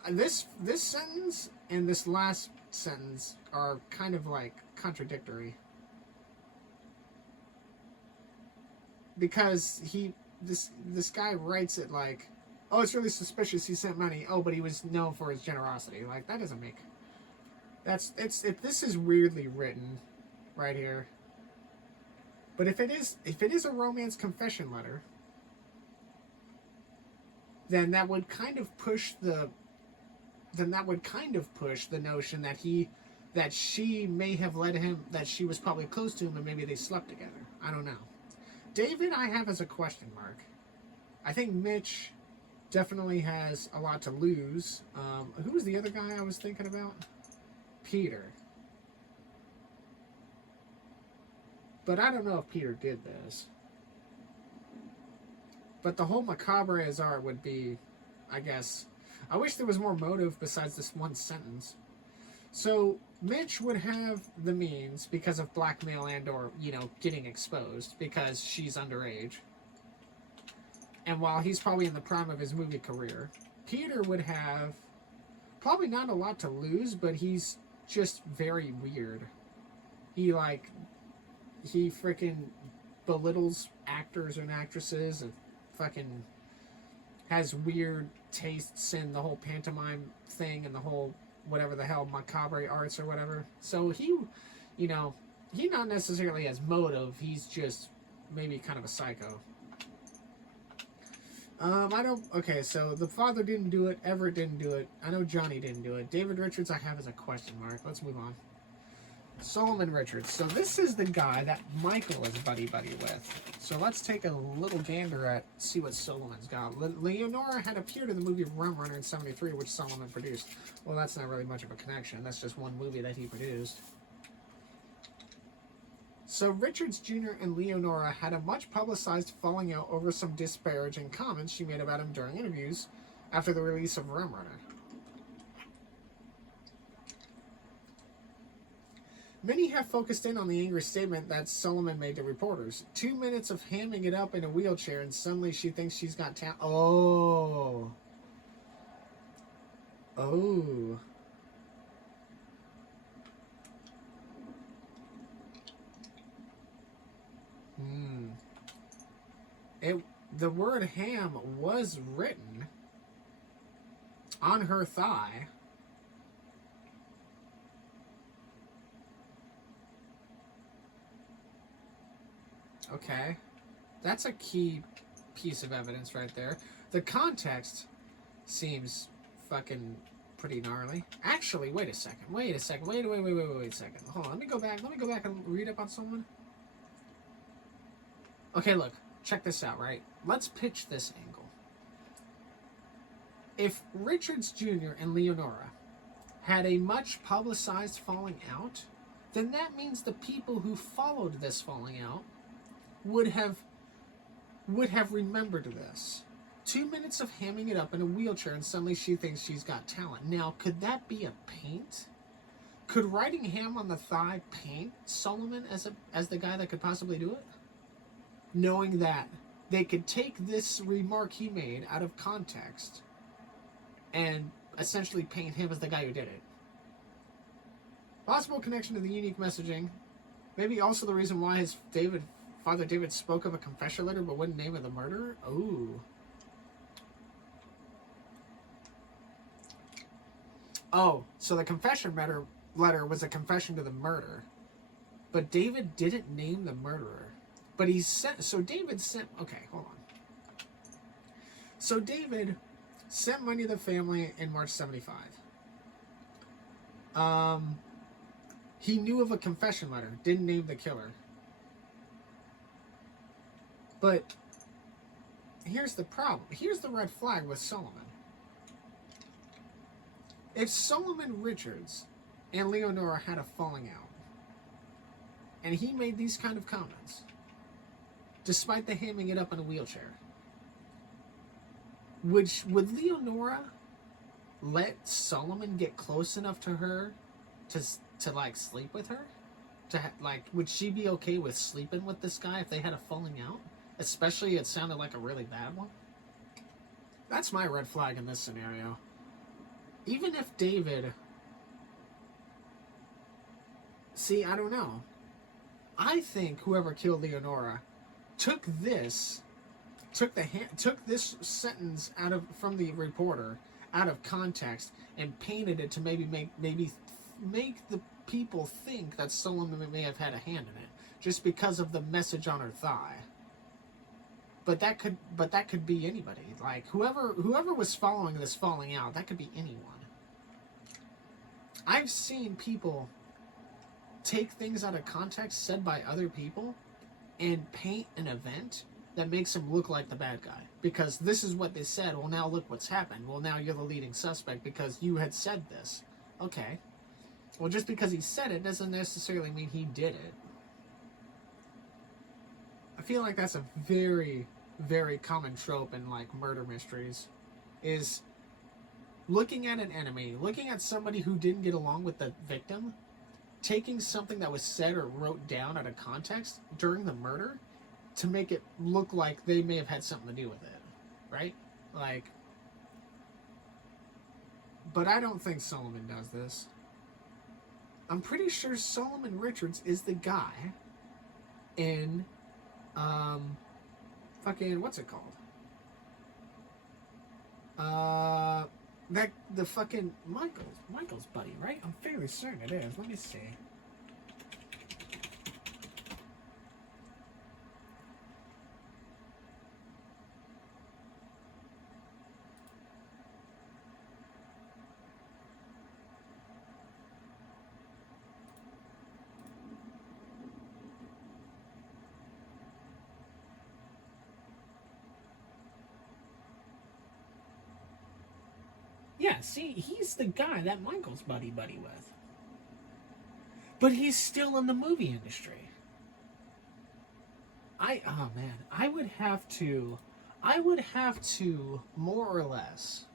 This sentence and this last sentence are kind of, contradictory. Because this guy writes it oh, it's really suspicious he sent money. Oh, but he was known for his generosity. That doesn't make... This is weirdly written right here. But if it is a romance confession letter, then that would kind of push the notion that she may have led him, that she was probably close to him and maybe they slept together. I don't know. David, I have as a question mark. I think Mitch definitely has a lot to lose. Who was the other guy I was thinking about? Peter. But I don't know if Peter did this. But the whole macabre as art would be, I guess... I wish there was more motive besides this one sentence. So, Mitch would have the means because of blackmail and or, you know, getting exposed because she's underage. And while he's probably in the prime of his movie career, Peter would have probably not a lot to lose, but he's just very weird. He freaking belittles actors and actresses and fucking has weird tastes in the whole pantomime thing and the whole whatever the hell macabre arts or whatever. So he, you know, he not necessarily has motive. He's just maybe kind of a psycho. Okay, so the father didn't do it. Everett didn't do it. I know Johnny didn't do it. David Richards I have as a question mark. Let's move on. Solomon Richards. So this is the guy that Michael is buddy-buddy with. So let's take a little gander at see what Solomon's got. Leonora had appeared in the movie Rum Runner in '73, which Solomon produced. Well, that's not really much of a connection. That's just one movie that he produced. So Richards Jr. and Leonora had a much publicized falling out over some disparaging comments she made about him during interviews after the release of Rum Runner. Many have focused in on the angry statement that Solomon made to reporters. 2 minutes of hamming it up in a wheelchair and suddenly she thinks she's got talent. Oh. Oh. The word ham was written on her thigh. Okay. That's a key piece of evidence right there. The context seems fucking pretty gnarly. Actually, wait a second. Wait a second. Wait a second. Hold on. Let me go back and read up on someone. Okay, look. Check this out, right? Let's pitch this angle. If Richards Jr. and Leonora had a much publicized falling out, then that means the people who followed this falling out would have remembered this. 2 minutes of hamming it up in a wheelchair and suddenly she thinks she's got talent. Now, could that be a paint? Could writing ham on the thigh paint Solomon as the guy that could possibly do it? Knowing that they could take this remark he made out of context and essentially paint him as the guy who did it. Possible connection to the unique messaging. Maybe also the reason why Father David spoke of a confession letter but wouldn't name of the murderer? Ooh. Oh, so the confession letter was a confession to the murder. But David didn't name the murderer. But he sent... So David sent... Okay, hold on. So David sent money to the family in March 75. He knew of a confession letter. Didn't name the killer. But here's the problem. Here's the red flag with Solomon. If Solomon Richards and Leonora had a falling out, and he made these kind of comments, despite the hamming it up in a wheelchair, would Leonora let Solomon get close enough to her to like sleep with her? Would she be okay with sleeping with this guy if they had a falling out? Especially it sounded like a really bad one. That's my red flag in this scenario. Even if David... See, I don't know. I think whoever killed Leonora took this sentence from the reporter out of context and painted it to maybe make the people think that Solomon may have had a hand in it just because of the message on her thigh. But that could be anybody. Like whoever was following this falling out, that could be anyone. I've seen people take things out of context said by other people and paint an event that makes him look like the bad guy. Because this is what they said. Well, now look what's happened. Well, now you're the leading suspect because you had said this. Okay. Well, just because he said it doesn't necessarily mean he did it. I feel like that's a very, very common trope in, like, murder mysteries. Is looking at an enemy, looking at somebody who didn't get along with the victim, taking something that was said or wrote down out of context during the murder to make it look like they may have had something to do with it, right? Like, but I don't think Solomon does this. I'm pretty sure Solomon Richards is the guy in, fucking, what's it called? The fucking Michael's buddy, right? I'm fairly certain it is. Let me see. Yeah, see, he's the guy that Michael's buddy with. But he's still in the movie industry. Oh man, I would have to more or less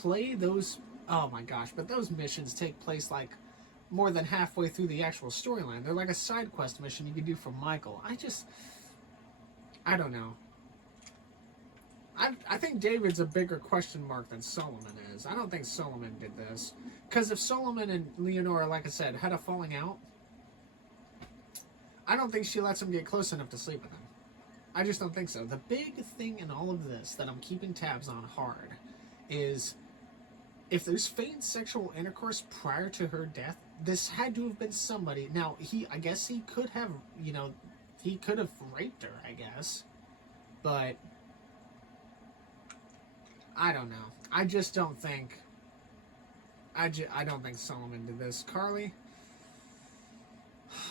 play those, oh my gosh, but those missions take place like more than halfway through the actual storyline. They're like a side quest mission you could do for Michael. I don't know. I think David's a bigger question mark than Solomon is. I don't think Solomon did this. Because if Solomon and Leonora, like I said, had a falling out, I don't think she lets him get close enough to sleep with him. I just don't think so. The big thing in all of this that I'm keeping tabs on hard is if there's feigned sexual intercourse prior to her death, this had to have been somebody. Now, I guess he could have, he could have raped her, I guess. But I don't know. I just don't think. I don't think Solomon did this. Carly,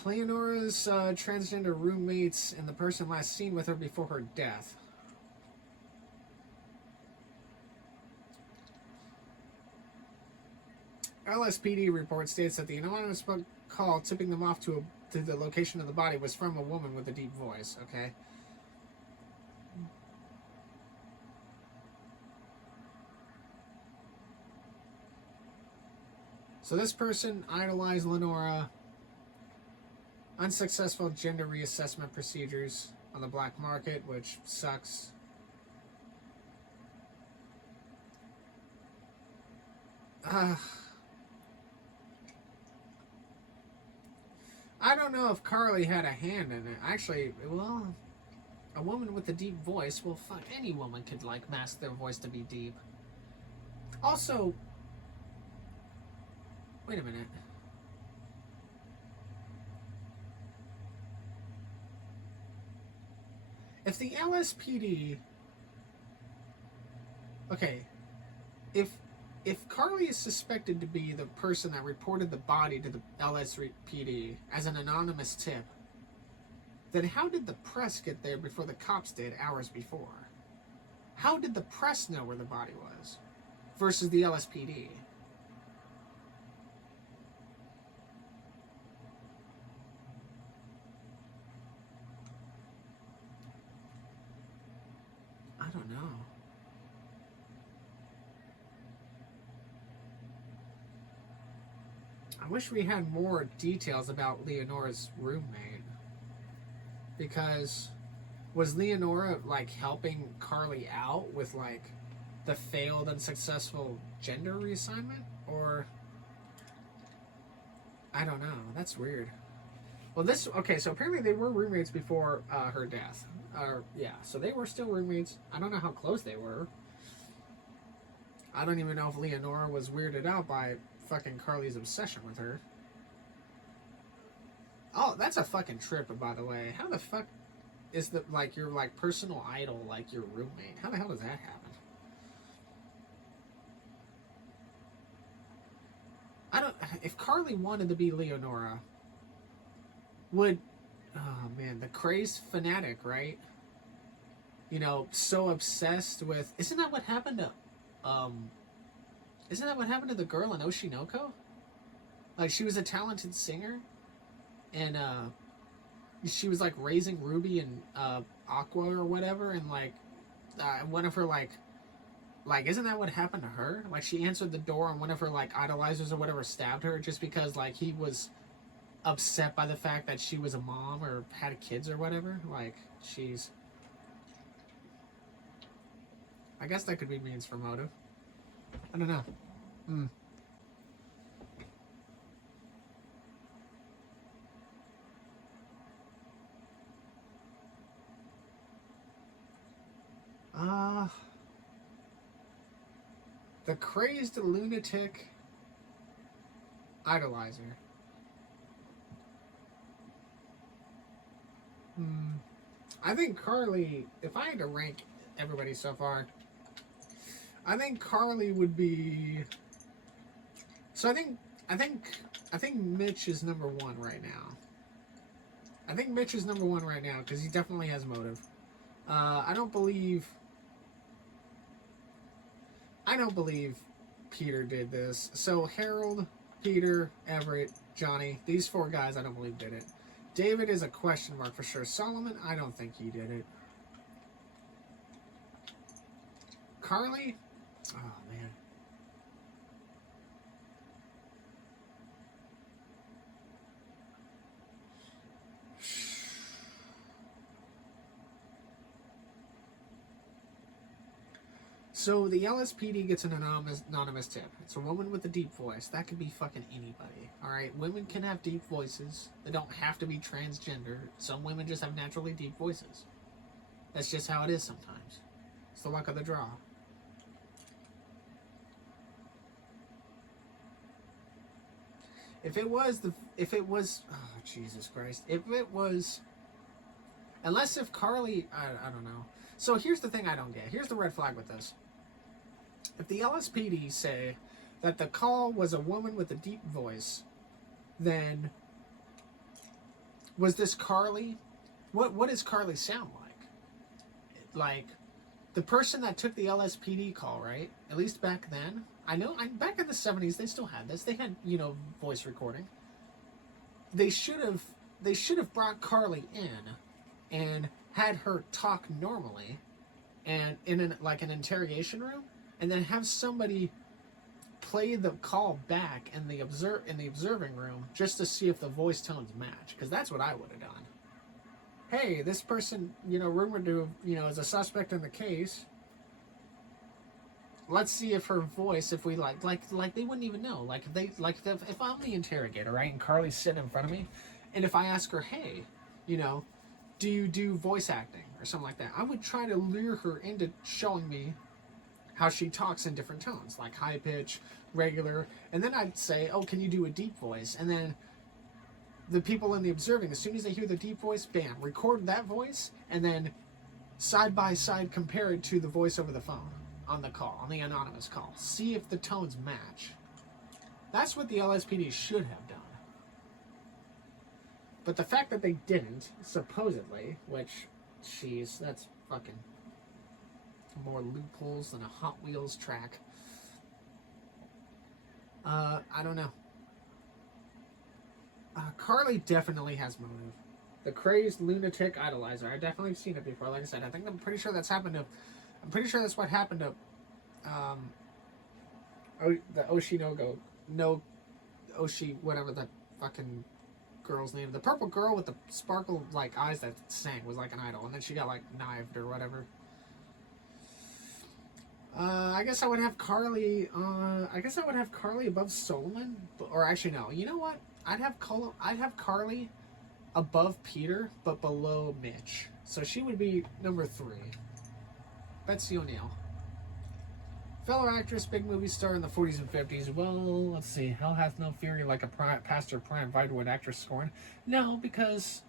Leonora's transgender roommates and the person last seen with her before her death. LSPD report states that the anonymous call tipping them off to the location of the body was from a woman with a deep voice. Okay. So this person idolized Leonora. Unsuccessful gender reassessment procedures on the black market, which sucks. I don't know if Carly had a hand in it. Actually, well, a woman with a deep voice, well, fuck, any woman could, like, mask their voice to be deep. Also, wait a minute. If the LSPD... Okay. If Carly is suspected to be the person that reported the body to the LSPD as an anonymous tip, then how did the press get there before the cops did hours before? How did the press know where the body was versus the LSPD? I don't know. I wish we had more details about Leonora's roommate. Because was Leonora, like, helping Carly out with, like, the failed and successful gender reassignment? Or... I don't know. That's weird. Well, okay, so apparently they were roommates before her death. Yeah, so they were still roommates. I don't know how close they were. I don't even know if Leonora was weirded out by fucking Carly's obsession with her. Oh, that's a fucking trip, by the way. How the fuck is your, like, personal idol, like, your roommate? How the hell does that happen? If Carly wanted to be Leonora, would Oh man, the crazed fanatic, right? You know, so obsessed with. Um, isn't that what happened to the girl in Oshinoko? Like she was a talented singer, and she was like raising Ruby and Aqua or whatever, and like one of her like isn't that what happened to her? Like she answered the door and one of her like idolizers or whatever stabbed her just because like he was upset by the fact that she was a mom or had kids or whatever. Like she's, I guess that could be means for motive. I don't know. Mm. Uh, the crazed lunatic idolizer. I think Carly, if I had to rank everybody so far, I think Carly would be. So I think Mitch is number one right now. I think Mitch is number one right now because he definitely has motive. I don't believe Peter did this. So Harold, Peter, Everett, Johnny, these four guys I don't believe did it. David is a question mark for sure. Solomon, I don't think he did it. Carly, oh man. So the LSPD gets an anonymous tip. It's a woman with a deep voice. That could be fucking anybody. All right, women can have deep voices. They don't have to be transgender. Some women just have naturally deep voices. That's just how it is sometimes. It's the luck of the draw. If it was, oh Jesus Christ, if it was, unless if Carly, I don't know. So here's the thing I don't get. Here's the red flag with this. If the LSPD say that the call was a woman with a deep voice, then was this Carly? What does Carly sound like? Like the person that took the LSPD call, right? At least back then. I know back in the 70s they still had this. They had, you know, voice recording. They should have brought Carly in and had her talk normally and in an interrogation room, and then have somebody play the call back in the observing room just to see if the voice tones match, because that's what I would have done. Hey, this person, you know, rumored to, you know, is a suspect in the case. Let's see if her voice, if we like they wouldn't even know. Like if I'm the interrogator, right, and Carly's sitting in front of me, and if I ask her, hey, you know, do you do voice acting or something like that, I would try to lure her into showing me how she talks in different tones, like high pitch, regular, and then I'd say, oh, can you do a deep voice? And then the people in the observing, as soon as they hear the deep voice, bam, record that voice, and then side by side compare it to the voice over the phone on the call, on the anonymous call. See if the tones match. That's what the LSPD should have done. But the fact that they didn't, supposedly, which, jeez, that's fucking more loopholes than a Hot Wheels track. I don't know. Carly definitely has motive. The crazed lunatic idolizer. I've definitely seen it before. Like I said, I'm pretty sure that's happened to. I'm pretty sure that's what happened to. The Oshinogo, no, Oshi, whatever the fucking girl's name. The purple girl with the sparkle like eyes that sang was like an idol, and then she got like knifed or whatever. I guess I would have Carly. I guess I would have Carly above Solomon, or actually no. You know what? I'd have Carly above Peter, but below Mitch. So she would be number 3. Betsy O'Neill. Fellow actress, big movie star in the 40s and 50s. Well, let's see. Hell hath no fury like a pastor prime invited to an actress scorn. No, because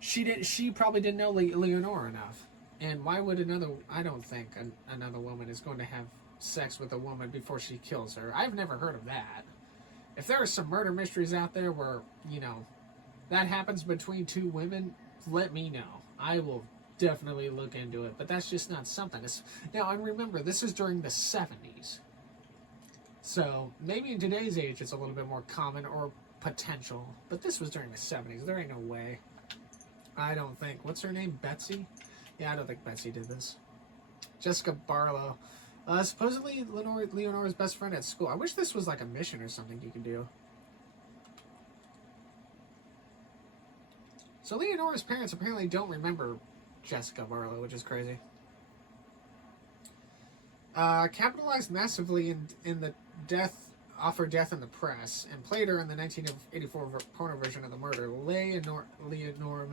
she probably didn't know Leonora enough. And why would I don't think another woman is going to have sex with a woman before she kills her. I've never heard of that. If there are some murder mysteries out there where, you know, that happens between two women, let me know. I will definitely look into it. But that's just not something. Now, and remember, this is during the 70s. So maybe in today's age it's a little bit more common or potential. But this was during the 70s. There ain't no way. I don't think. What's her name? Betsy? Yeah, I don't think Betsy did this. Jessica Barlow. Supposedly Leonora's best friend at school. I wish this was like a mission or something you could do. So Leonora's parents apparently don't remember Jessica Barlow, which is crazy. Capitalized massively in the death in the press, and played her in the 1984 porno version of the murder, Leonora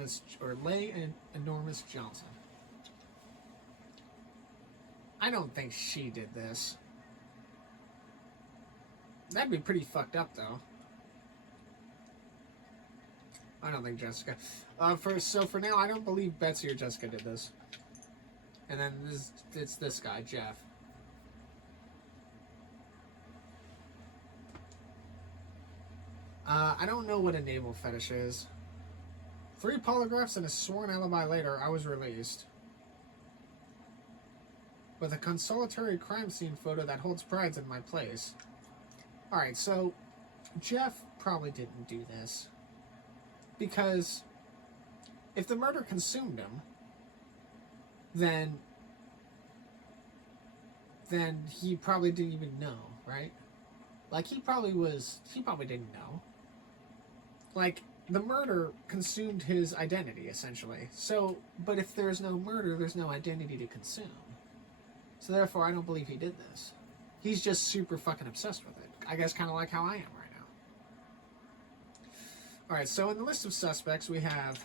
Johnson. I don't think she did this. That'd be pretty fucked up, though. I don't think Jessica. For now, I don't believe Betsy or Jessica did this. And then it's this guy, Jeff. I don't know what a navel fetish is. 3 polygraphs and a sworn alibi later, I was released. With a consolatory crime scene photo that holds prides in my place. Alright, so Jeff probably didn't do this. Because if the murder consumed him, then he probably didn't even know, right? Like, he probably didn't know. Like, the murder consumed his identity, essentially. So, but if there's no murder, there's no identity to consume. So therefore, I don't believe he did this. He's just super fucking obsessed with it. I guess kind of like how I am right now. Alright, so in the list of suspects, we have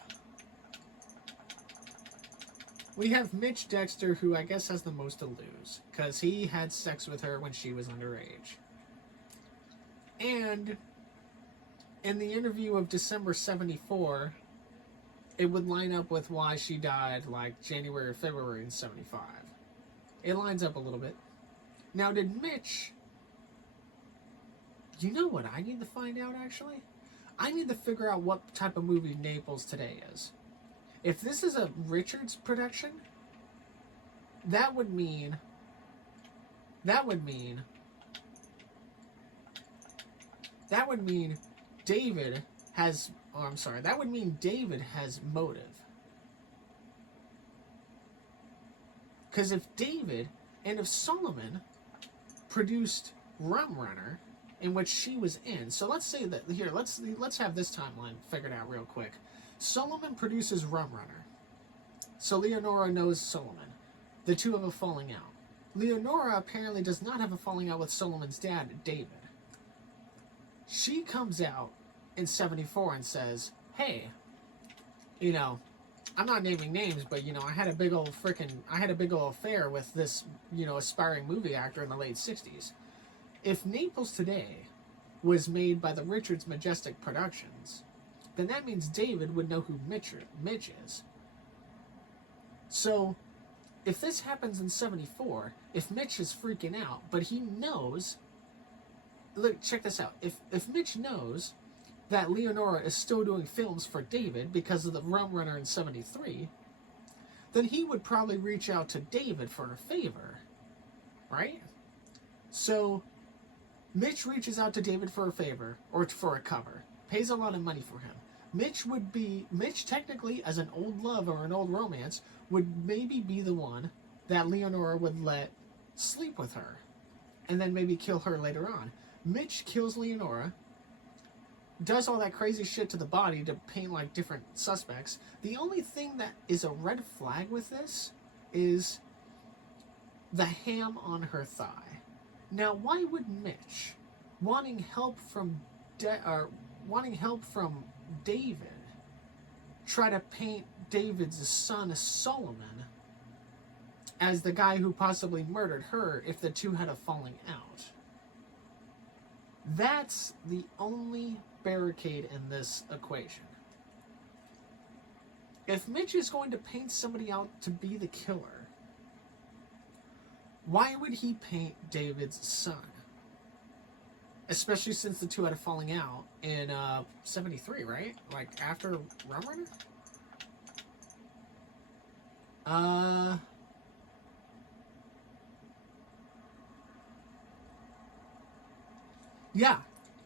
Mitch Dexter, who I guess has the most to lose. Because he had sex with her when she was underage. And in the interview of December 74, it would line up with why she died like January or February in 75. It lines up a little bit. Now, did Mitch... You know what I need to find out, actually? I need to figure out what type of movie Naples Today is. If this is a Richards production, that would mean David has... Oh, I'm sorry. That would mean David has motive. Because if David and if Solomon produced Rum Runner, in which she was in, so let's say that here, let's have this timeline figured out real quick. Solomon produces Rum Runner, so Leonora knows Solomon. The two have a falling out. Leonora apparently does not have a falling out with Solomon's dad, David. She comes out in 74 and says, "Hey, you know, I'm not naming names, but, you know, I had a big old affair with this, you know, aspiring movie actor in the late 60s. If Naples Today was made by the Richards Majestic Productions, then that means David would know who Mitch is. So, if this happens in 74, if Mitch is freaking out, but he knows... Look, check this out. If Mitch knows that Leonora is still doing films for David because of the Rum Runner in 73, then he would probably reach out to David for a favor, right? So, Mitch reaches out to David for a favor, or for a cover, pays a lot of money for him. Mitch technically, as an old love or an old romance, would maybe be the one that Leonora would let sleep with her, and then maybe kill her later on. Mitch kills Leonora, does all that crazy shit to the body to paint like different suspects. The only thing that is a red flag with this is the ham on her thigh. Now, why would Mitch, wanting help from David, try to paint David's son Solomon as the guy who possibly murdered her if the two had a falling out? That's the only barricade in this equation. If Mitch is going to paint somebody out to be the killer, why would he paint David's son Especially since the two had a falling out in 73, right? Like after Rum Runner? Yeah.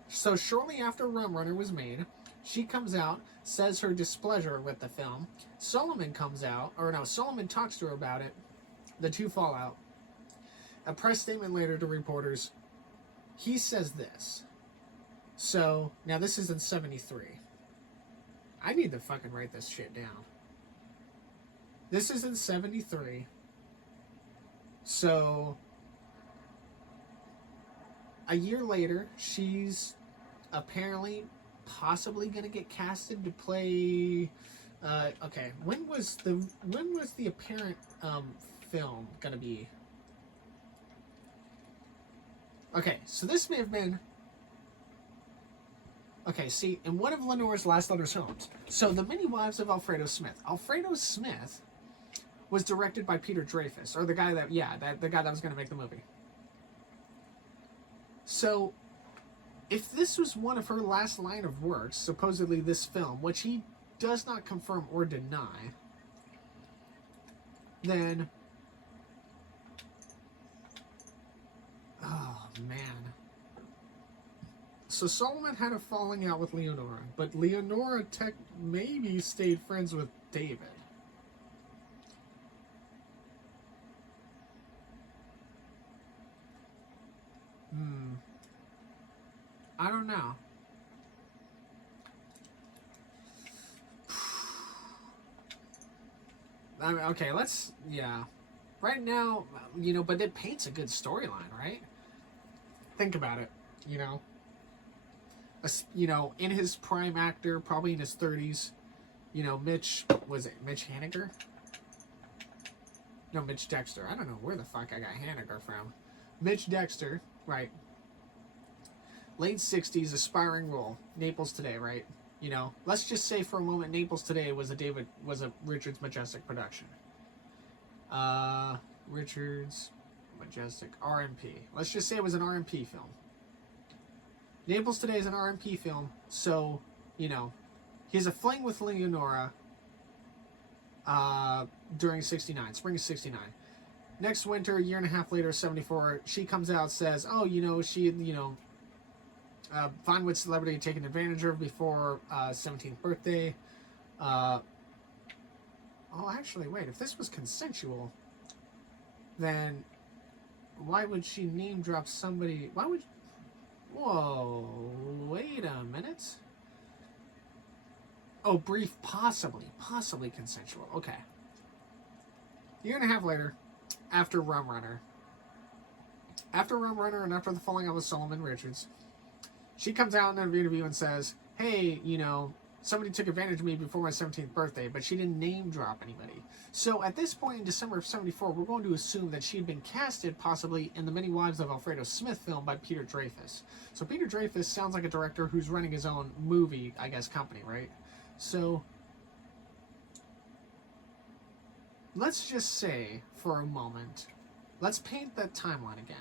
So shortly after Rum Runner was made, she comes out, says her displeasure with the film. Solomon comes out, or no, Solomon talks to her about it. The two fall out. A press statement later to reporters, he says this. So, now this is in 73. I need to fucking write this shit down. This is in 73. So, a year later, she's apparently possibly going to get casted to play... okay, when was the apparent film going to be? Okay, so this may have been... Okay, see, in one of Lenora's last letters films. So, The Many Wives of Alfredo Smith. Alfredo Smith was directed by Peter Dreyfuss, or the guy that, the guy that was going to make the movie. So, if this was one of her last line of works, supposedly this film, which he does not confirm or deny, then... Oh, man. So Solomon had a falling out with Leonora, but Leonora maybe stayed friends with David. I don't know. I mean, okay, right now, but it paints a good storyline, right? Think about it, in his prime actor, probably in his 30s, Mitch Hanniger? No, Mitch Dexter. I don't know where the fuck I got Hanniger from. Mitch Dexter, right? Late 60s, aspiring role. Naples Today, right? Let's just say for a moment Naples Today was a Richards Majestic production. Richards Majestic RMP. Let's just say it was an RMP film. Naples Today is an RMP film, so, he has a fling with Leonora during 69, spring of 69. Next winter, a year and a half later, 74, she comes out, says, she, fine with celebrity taken advantage of before 17th birthday. Actually, wait, if this was consensual, then why would she name drop somebody? Whoa, wait a minute. Oh, brief, possibly consensual. Okay. Year and a half later, after Rum Runner and after the falling out with Solomon Richards, she comes out in an interview and says, hey, somebody took advantage of me before my 17th birthday, but she didn't name drop anybody. So at this point in December of 74, we're going to assume that she had been casted possibly in The Many Wives of Alfredo Smith film by Peter Dreyfuss. So Peter Dreyfuss sounds like a director who's running his own movie, I guess, company, right? So let's just say for a moment, let's paint that timeline again.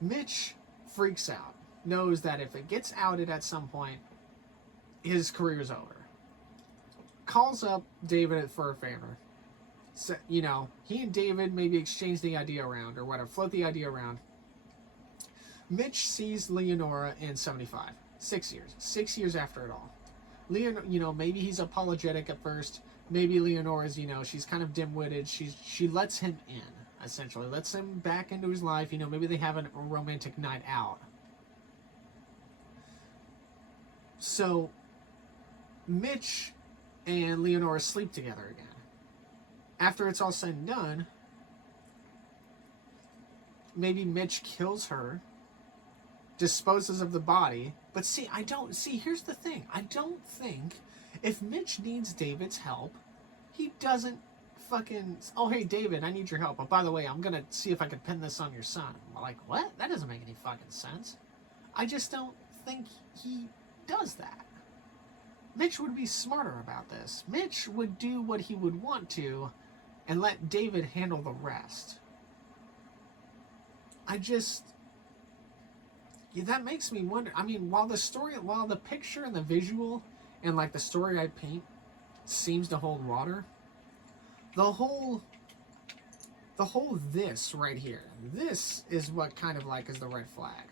Mitch freaks out, knows that if it gets outed at some point, his career's over. Calls up David for a favor. So, he and David maybe exchange the idea around or whatever, float the idea around. Mitch sees Leonora in 75. 6 years. 6 years after it all. Maybe he's apologetic at first. Maybe Leonora's, she's kind of dim-witted. She lets him in, essentially. Lets him back into his life. Maybe they have a romantic night out. So, Mitch and Leonora sleep together again. After it's all said and done, maybe Mitch kills her, disposes of the body. But here's the thing. I don't think if Mitch needs David's help, he doesn't fucking, oh, hey, David, I need your help. Oh, by the way, I'm going to see if I can pin this on your son. I'm like, what? That doesn't make any fucking sense. I just don't think he does that. Mitch would be smarter about this. Mitch would do what he would want to and let David handle the rest. that makes me wonder. I mean, while the picture and the visual and like the story I paint seems to hold water, the whole this right here, this is what kind of like is the red flag.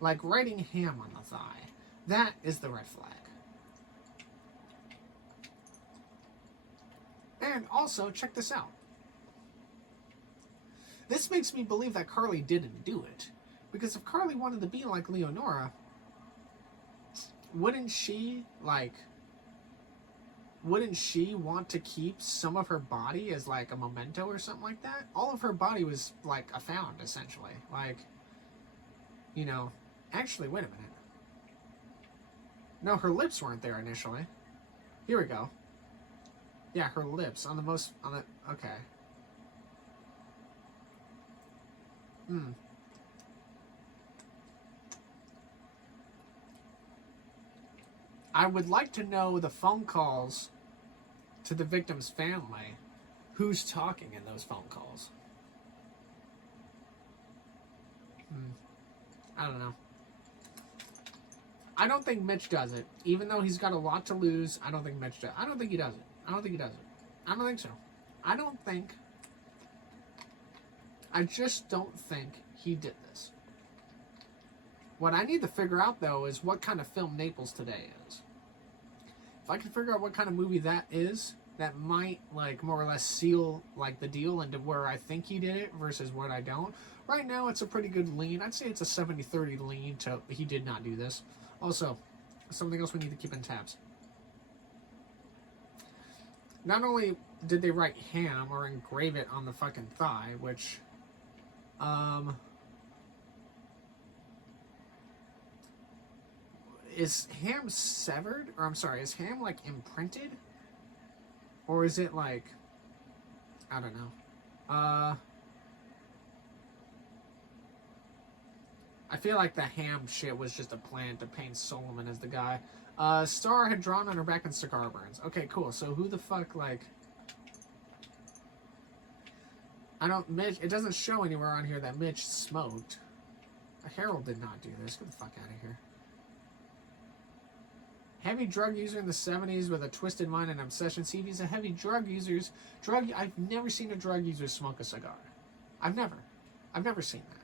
Like writing ham on the thigh, that is the red flag. And also, check this out. This makes me believe that Carly didn't do it. Because if Carly wanted to be like Leonora, wouldn't she want to keep some of her body as like a memento or something like that? All of her body was like a found, essentially. Like, you know, actually, wait a minute. No, her lips weren't there initially. Here we go. Yeah, her lips okay. I would like to know the phone calls to the victim's family. Who's talking in those phone calls? I don't know. I don't think Mitch does it. Even though he's got a lot to lose, I don't think Mitch does. I don't think he does it. I don't think he does it. I don't think so. I just don't think he did this. What I need to figure out, though, is what kind of film Naples Today is. If I can figure out what kind of movie that is, that might, like, more or less seal, like, the deal into where I think he did it versus what I don't. Right now, it's a pretty good lean. I'd say it's a 70-30 lean to he did not do this. Also, something else we need to keep in tabs. Not only did they write ham or engrave it on the fucking thigh, which, is ham severed? Or I'm sorry, is ham like imprinted? Or is it like, I don't know. I feel like the ham shit was just a plan to paint Solomon as the guy. Star had drawn on her back in cigar burns. Okay, cool. So who the fuck, like... Mitch, it doesn't show anywhere on here that Mitch smoked. Harold did not do this. Get the fuck out of here. Heavy drug user in the 70s with a twisted mind and obsession. See, if he's a heavy drug user... I've never seen a drug user smoke a cigar. I've never seen that.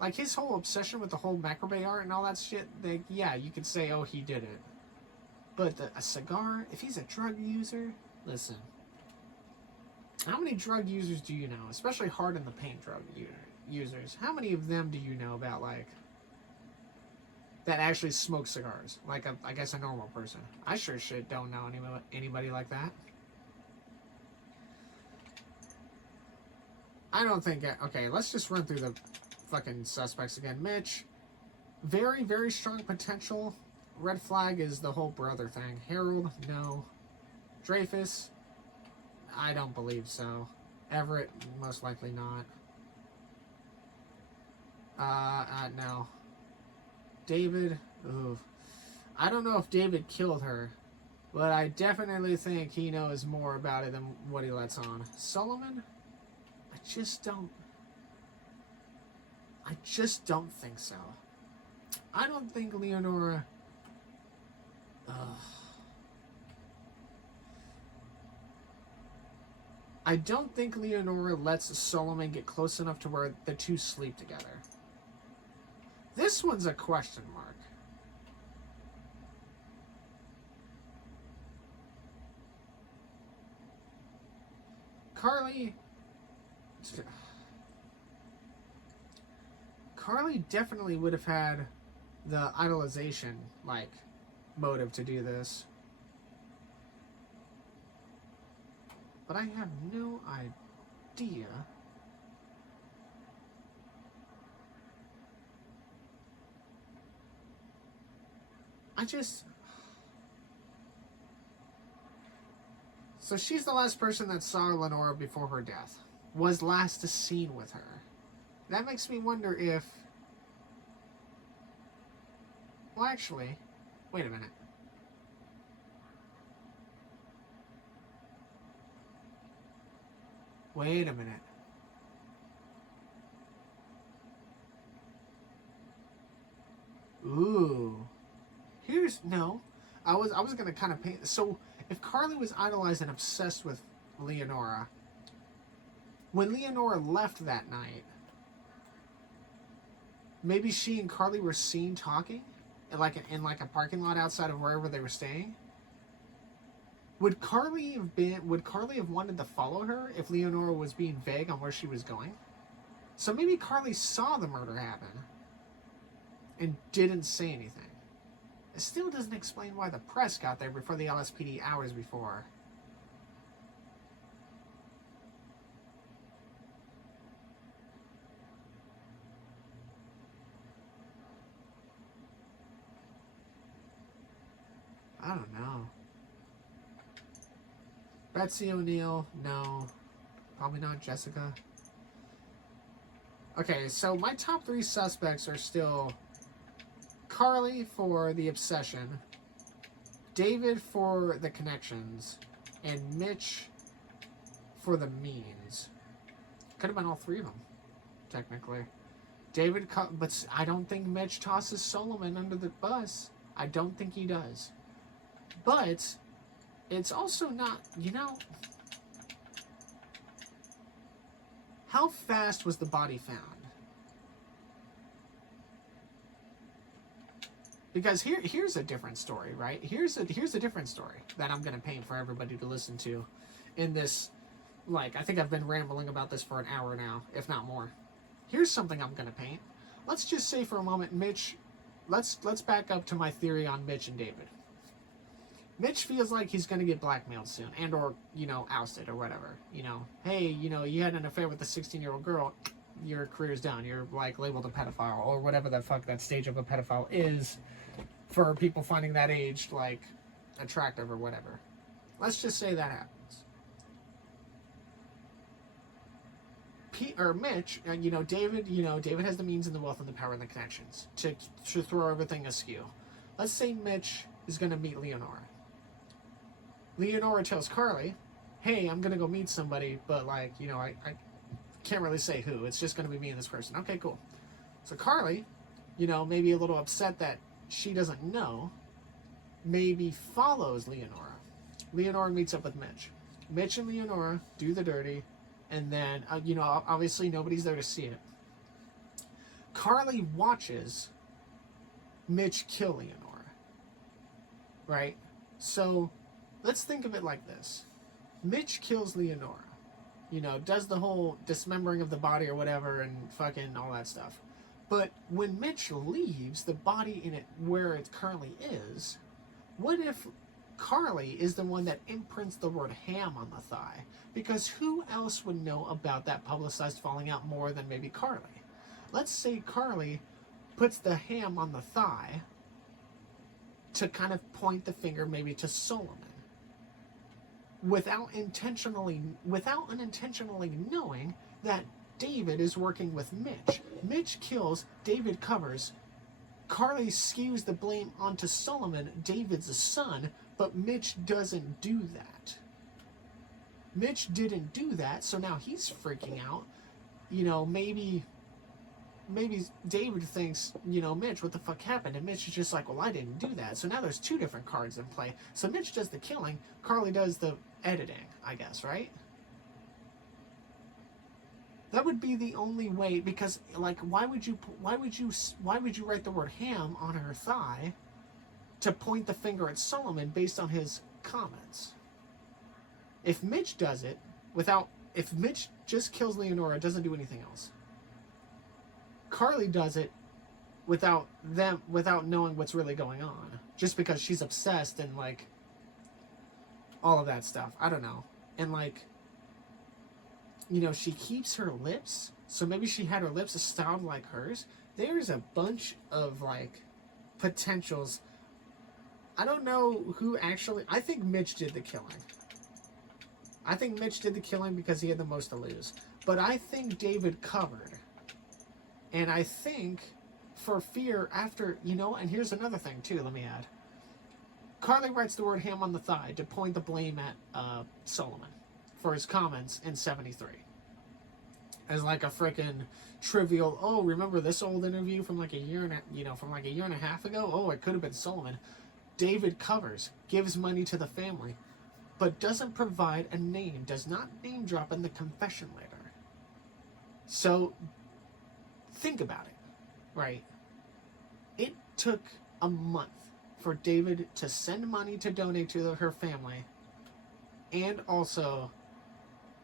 Like, his whole obsession with the whole macrame art and all that shit, yeah, you could say, oh, he did it. But a cigar, if he's a drug user, listen. How many drug users do you know? Especially hard in the paint drug users. How many of them do you know about, like, that actually smoke cigars? Like, I guess a normal person. I sure shit don't know anybody like that. I don't think... Okay, let's just run through the fucking suspects again. Mitch, very, very strong potential. Red flag is the whole brother thing. Harold, no. Dreyfus, I don't believe so. Everett, most likely not. No. David, ooh. I don't know if David killed her, but I definitely think he knows more about it than what he lets on. Solomon, I just don't think so. I don't think Leonora... I don't think Leonora lets Solomon get close enough to where the two sleep together. This one's a question mark. Carly definitely would have had the idolization, like, motive to do this. But I have no idea. So she's the last person that saw Lenora before her death. Was last seen with her. That makes me wonder if... Well, actually, wait a minute. Wait a minute. no. I was gonna kind of paint. So if Carly was idolized and obsessed with Leonora, when Leonora left that night, maybe she and Carly were seen talking, in like a parking lot outside of wherever they were staying. Would Carly have wanted to follow her if Leonora was being vague on where she was going? So maybe Carly saw the murder happen and didn't say anything. It still doesn't explain why the press got there before the LSPD hours before. I don't know. Betsy O'Neill, no. Probably not Jessica. Okay, so my top 3 suspects are still Carly for the obsession, David for the connections, and Mitch for the means. Could have been all 3 of them, technically. But I don't think Mitch tosses Solomon under the bus. I don't think he does. But it's also not, how fast was the body found? Because here's a different story, right? Here's a different story that I'm going to paint for everybody to listen to in this, I think I've been rambling about this for an hour now, if not more. Here's something I'm going to paint. Let's just say for a moment, Mitch, let's back up to my theory on Mitch and David. Mitch feels like he's going to get blackmailed soon and or, ousted or whatever. Hey, you had an affair with a 16-year-old girl, your career's done. You're, labeled a pedophile or whatever the fuck that stage of a pedophile is for people finding that age, attractive or whatever. Let's just say that happens. Mitch, David has the means and the wealth and the power and the connections to throw everything askew. Let's say Mitch is going to meet Leonora. Leonora tells Carly, hey, I'm going to go meet somebody, but, I can't really say who. It's just going to be me and this person. Okay, cool. So Carly, maybe a little upset that she doesn't know, maybe follows Leonora. Leonora meets up with Mitch. Mitch and Leonora do the dirty, and then, obviously nobody's there to see it. Carly watches Mitch kill Leonora. Right? So let's think of it like this. Mitch kills Leonora. Does the whole dismembering of the body or whatever and fucking all that stuff. But when Mitch leaves the body in it where it currently is, what if Carly is the one that imprints the word ham on the thigh? Because who else would know about that publicized falling out more than maybe Carly? Let's say Carly puts the ham on the thigh to kind of point the finger maybe to Solomon. Without unintentionally knowing that David is working with Mitch. Mitch kills, David covers. Carly skews the blame onto Solomon, David's son, but Mitch doesn't do that. Mitch didn't do that, so now he's freaking out. Maybe David thinks, Mitch, what the fuck happened? And Mitch is just like, well, I didn't do that. So now there's 2 different cards in play. So Mitch does the killing, Carly does the editing, I guess, right? That would be the only way, because why would you write the word ham on her thigh to point the finger at Solomon based on his comments? If Mitch does it if Mitch just kills Leonora, doesn't do anything else. Carly does it without knowing what's really going on, just because she's obsessed and all of that stuff. I don't know. And she keeps her lips, so maybe she had her lips styled like hers. There's a bunch of potentials. I don't know who actually. I think Mitch did the killing. I think Mitch did the killing because he had the most to lose. But I think David covered. And I think for fear after, and here's another thing too, let me add. Carly writes the word ham on the thigh to point the blame at Solomon for his comments in 73. As a frickin' trivial, oh, remember this old interview from a year and a half ago? Oh, it could have been Solomon. David covers, gives money to the family, but doesn't provide a name, does not name drop in the confession letter. So, think about it, right? It took a month for David to send money to donate to her family, and also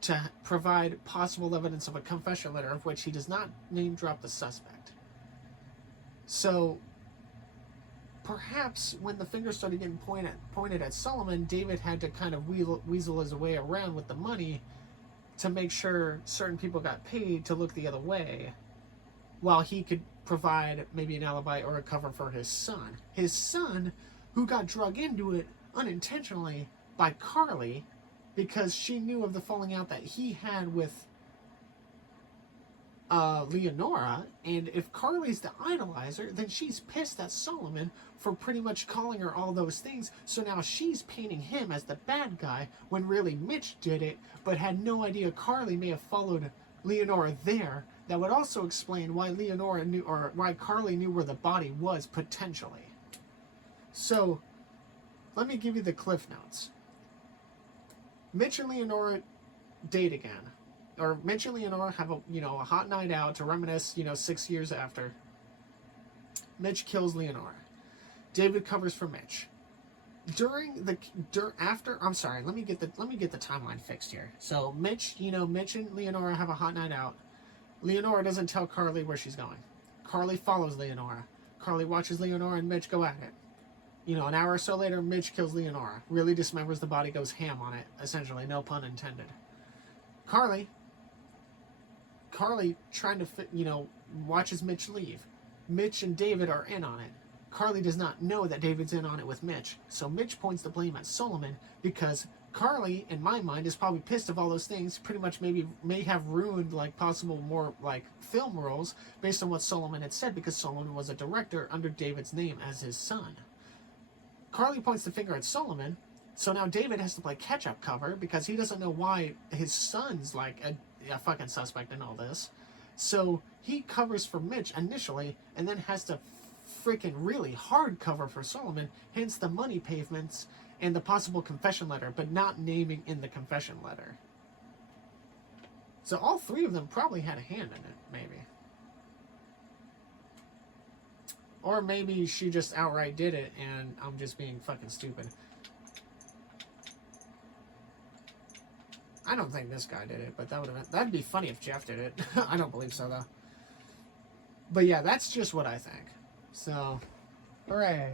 to provide possible evidence of a confession letter of which he does not name drop the suspect. So, perhaps when the finger started getting pointed at Solomon, David had to kind of weasel his way around with the money to make sure certain people got paid to look the other way, while he could provide maybe an alibi or a cover for his son. His son, who got drug into it unintentionally by Carly, because she knew of the falling out that he had with Leonora, and if Carly's the idolizer, then she's pissed at Solomon for pretty much calling her all those things, so now she's painting him as the bad guy, when really Mitch did it, but had no idea Carly may have followed Leonora there. That would also explain why Leonora knew, or why Carly knew where the body was, potentially. So, let me give you the cliff notes. Mitch and Leonora date again. Or Mitch and Leonora have a hot night out to reminisce, 6 years after. Mitch kills Leonora. David covers for Mitch. Let me get the timeline fixed here. So Mitch and Leonora have a hot night out. Leonora doesn't tell Carly where she's going. Carly follows Leonora. Carly watches Leonora and Mitch go at it. An hour or so later, Mitch kills Leonora. Really dismembers the body, goes ham on it, essentially, no pun intended. Carly trying to watches Mitch leave. Mitch and David are in on it. Carly does not know that David's in on it with Mitch, so Mitch points the blame at Solomon, because Carly, in my mind, is probably pissed of all those things, pretty much may have ruined possible more film roles based on what Solomon had said, because Solomon was a director under David's name as his son. Carly points the finger at Solomon, so now David has to play catch-up cover because he doesn't know why his son's a fucking suspect in all this. So he covers for Mitch initially, and then has to freaking really hard cover for Solomon, hence the money payments and the possible confession letter, but not naming in the confession letter. So all three of them probably had a hand in it, maybe. Or maybe she just outright did it and I'm just being fucking stupid. I don't think this guy did it, but that'd be funny if Jeff did it. I don't believe so, though. But yeah, that's just what I think. So, hooray.